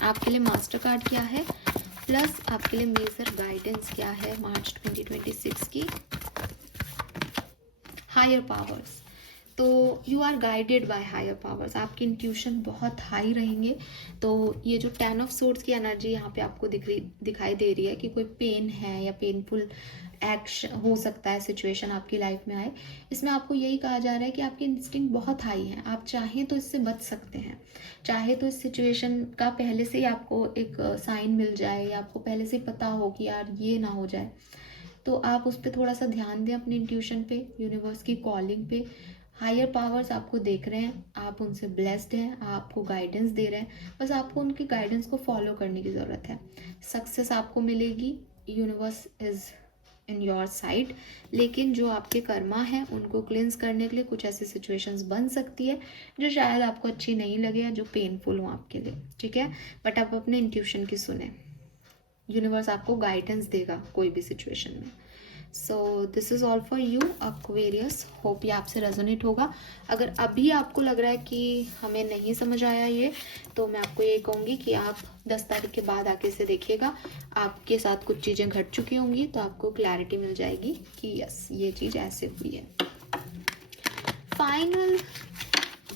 आपके लिए मास्टर कार्ड क्या है, प्लस आपके लिए मेजर गाइडेंस क्या है मार्च 2026 की। हायर पावर्स, तो you are guided by higher powers, आपकी इंट्यूशन बहुत हाई रहेंगे। तो ये जो 10 ऑफ सोर्ड्स की एनर्जी यहाँ पे आपको दिखाई दे रही है कि कोई पेन है या पेनफुल एक्शन हो सकता है, सिचुएशन आपकी लाइफ में आए, इसमें आपको यही कहा जा रहा है कि आपके इंस्टिंक्ट बहुत हाई हैं, आप चाहें तो इससे बच सकते हैं, चाहे तो इस सिचुएशन का पहले से ही आपको एक साइन मिल जाए, या आपको पहले से ही पता हो कि यार ये ना हो जाए, तो आप उस पर थोड़ा सा ध्यान दें, अपने इंट्यूशन पे, यूनिवर्स की कॉलिंग पे, हायर पावर्स आपको देख रहे हैं, आप उनसे ब्लेस्ड हैं, आपको गाइडेंस दे रहे हैं, बस आपको उनकी गाइडेंस को फॉलो करने की ज़रूरत है। सक्सेस आपको मिलेगी, universe is in your side. लेकिन जो आपके कर्मा हैं उनको क्लिंस करने के लिए कुछ ऐसी सिचुएशंस बन सकती है जो शायद आपको अच्छी नहीं लगे या जो पेनफुल हो आपके लिए, ठीक है। बट आप अपने इंट्यूशन की सुने, यूनिवर्स आपको गाइडेंस देगा कोई भी सिचुएशन में। सो this is all for you Aquarius, hope ये आपसे रेजोनेट होगा। अगर अभी आपको लग रहा है कि हमें नहीं समझ आया ये, तो मैं आपको ये कहूँगी कि आप 10 तारीख के बाद आके इसे देखिएगा, आपके साथ कुछ चीज़ें घट चुकी होंगी तो आपको क्लैरिटी मिल जाएगी कि यस ये चीज़ ऐसे हुई है। Final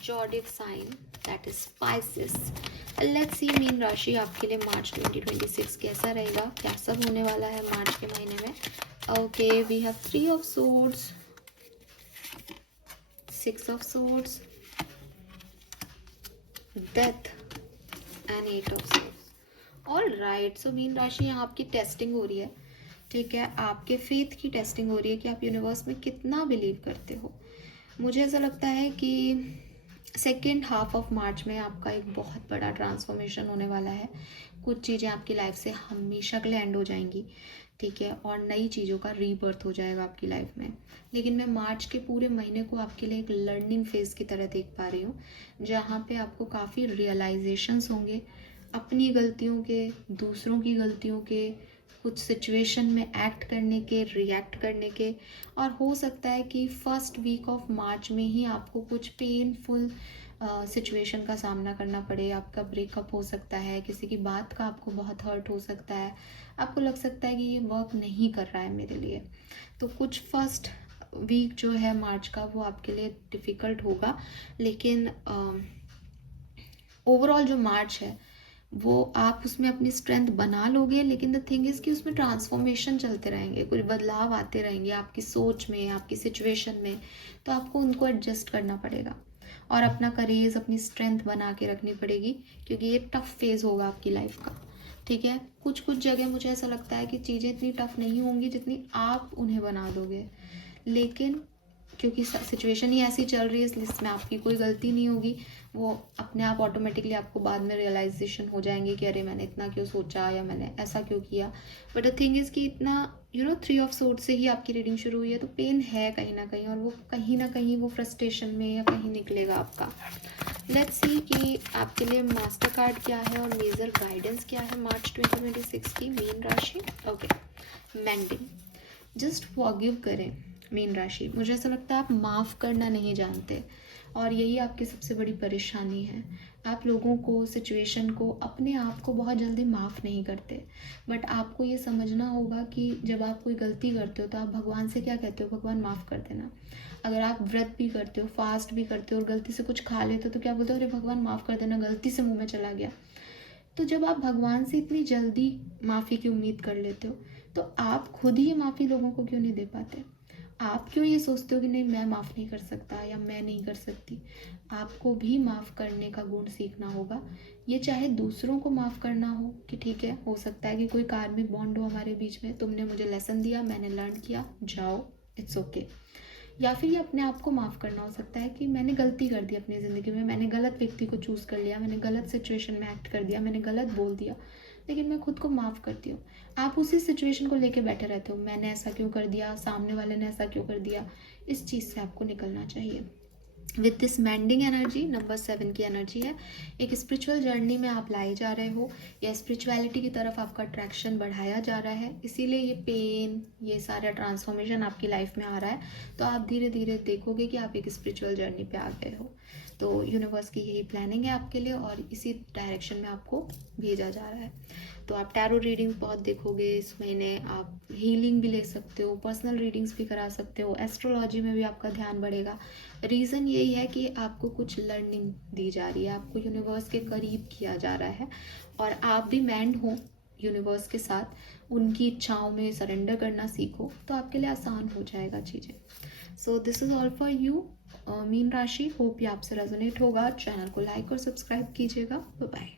zodiac sign that is Pisces. Let's see मीन राशि आपके लिए मार्च 2026 कैसा रहेगा, क्या सब होने वाला है मार्च के महीने में। Okay, we have 3 of swords, 6 of swords, death and 8 of swords. All right, so mean राशि यहाँ आपकी टेस्टिंग हो रही है, ठीक है, आपके फेथ की टेस्टिंग हो रही है कि आप यूनिवर्स में कितना बिलीव करते हो। मुझे ऐसा लगता है कि सेकेंड हाफ ऑफ मार्च में आपका एक बहुत बड़ा ट्रांसफॉर्मेशन होने वाला है। कुछ चीज़ें आपकी लाइफ से हमेशा के लिए एंड हो जाएंगी, ठीक है, और नई चीज़ों का रीबर्थ हो जाएगा आपकी लाइफ में। लेकिन मैं मार्च के पूरे महीने को आपके लिए एक लर्निंग फेज़ की तरह देख पा रही हूँ, जहाँ पे आपको काफ़ी रियलाइजेशंस होंगे अपनी गलतियों के, दूसरों की गलतियों के, कुछ सिचुएशन में एक्ट करने के, रिएक्ट करने के। और हो सकता है कि फर्स्ट वीक ऑफ मार्च में ही आपको कुछ पेनफुल सिचुएशन का सामना करना पड़े। आपका ब्रेकअप हो सकता है, किसी की बात का आपको बहुत हर्ट हो सकता है, आपको लग सकता है कि ये वर्क नहीं कर रहा है मेरे लिए। तो कुछ फर्स्ट वीक जो है मार्च का वो आपके लिए डिफ़िकल्ट होगा, लेकिन ओवरऑल जो मार्च है वो आप उसमें अपनी स्ट्रेंथ बना लोगे। लेकिन द थिंग इज़ कि उसमें ट्रांसफॉर्मेशन चलते रहेंगे, कुछ बदलाव आते रहेंगे आपकी सोच में, आपकी सिचुएशन में, तो आपको उनको एडजस्ट करना पड़ेगा और अपना करेज, अपनी स्ट्रेंथ बना के रखनी पड़ेगी, क्योंकि ये टफ फेज़ होगा आपकी लाइफ का, ठीक है। कुछ कुछ जगह मुझे ऐसा लगता है कि चीज़ें इतनी टफ नहीं होंगी जितनी आप उन्हें बना दोगे, लेकिन क्योंकि सिचुएशन ही ऐसी चल रही है इसलिए इसमें आपकी कोई गलती नहीं होगी। वो अपने आप ऑटोमेटिकली आपको बाद में रियलाइजेशन हो जाएंगे कि अरे मैंने इतना क्यों सोचा या मैंने ऐसा क्यों किया। बट द थिंग इज़ कि इतना 3 of swords से ही आपकी रीडिंग शुरू हुई है, तो पेन है कहीं ना कहीं, और वो कहीं ना कहीं वो फ्रस्ट्रेशन में या कहीं निकलेगा आपका। लेट्स सी कि आपके लिए मास्टर कार्ड क्या है और मेजर गाइडेंस क्या है मार्च 2026 की मीन राशि। ओके, मेंडिंग, जस्ट फॉरगिव करें मीन राशि। मुझे ऐसा लगता है आप माफ़ करना नहीं जानते और यही आपकी सबसे बड़ी परेशानी है। आप लोगों को, सिचुएशन को, अपने आप को बहुत जल्दी माफ़ नहीं करते। बट आपको ये समझना होगा कि जब आप कोई गलती करते हो तो आप भगवान से क्या कहते हो, भगवान माफ़ कर देना। अगर आप व्रत भी करते हो, फास्ट भी करते हो और गलती से कुछ खा लेते हो तो क्या बोलते हो, अरे भगवान माफ़ कर देना, गलती से मुँह में चला गया। तो जब आप भगवान से इतनी जल्दी माफ़ी की उम्मीद कर लेते हो तो आप खुद ही माफ़ी लोगों को क्यों नहीं दे पाते। आप क्यों ये सोचते हो कि नहीं मैं माफ़ नहीं कर सकता या मैं नहीं कर सकती। आपको भी माफ़ करने का गुण सीखना होगा। ये चाहे दूसरों को माफ़ करना हो कि ठीक है, हो सकता है कि कोई कार्मिक बॉन्ड हो हमारे बीच में, तुमने मुझे लेसन दिया, मैंने लर्न किया, जाओ, इट्स ओके। या फिर ये अपने आप को माफ़ करना हो सकता है कि मैंने गलती कर दी अपनी ज़िंदगी में, मैंने गलत व्यक्ति को चूज़ कर लिया, मैंने गलत सिचुएशन में एक्ट कर दिया, मैंने गलत बोल दिया, लेकिन मैं खुद को माफ़ करती हूँ। आप उसी सिचुएशन को लेके बैठे रहते हो, मैंने ऐसा क्यों कर दिया, सामने वाले ने ऐसा क्यों कर दिया। इस चीज़ से आपको निकलना चाहिए। विथ दिस मैंडिंग एनर्जी, नंबर 7 की एनर्जी है, एक स्पिरिचुअल जर्नी में आप लाए जा रहे हो या स्पिरिचुअलिटी की तरफ आपका अट्रैक्शन बढ़ाया जा रहा है, इसीलिए ये पेन, ये सारा ट्रांसफॉर्मेशन आपकी लाइफ में आ रहा है। तो आप धीरे धीरे देखोगे कि आप एक स्पिरिचुअल जर्नी पे आ गए हो। तो यूनिवर्स की यही प्लानिंग है आपके लिए और इसी डायरेक्शन में आपको भेजा जा रहा है। तो आप टैरो रीडिंग्स बहुत देखोगे इस महीने, आप हीलिंग भी ले सकते हो, पर्सनल रीडिंग्स भी करा सकते हो, एस्ट्रोलॉजी में भी आपका ध्यान बढ़ेगा। रीज़न यही है कि आपको कुछ लर्निंग दी जा रही है, आपको यूनिवर्स के करीब किया जा रहा है और आप भी मैंड हो यूनिवर्स के साथ, उनकी इच्छाओं में सरेंडर करना सीखो तो आपके लिए आसान हो जाएगा चीज़ें। सो this is all for you mean राशि, होप ये आपसे रेजोनेट होगा। चैनल को लाइक और सब्सक्राइब कीजिएगा। Bye bye.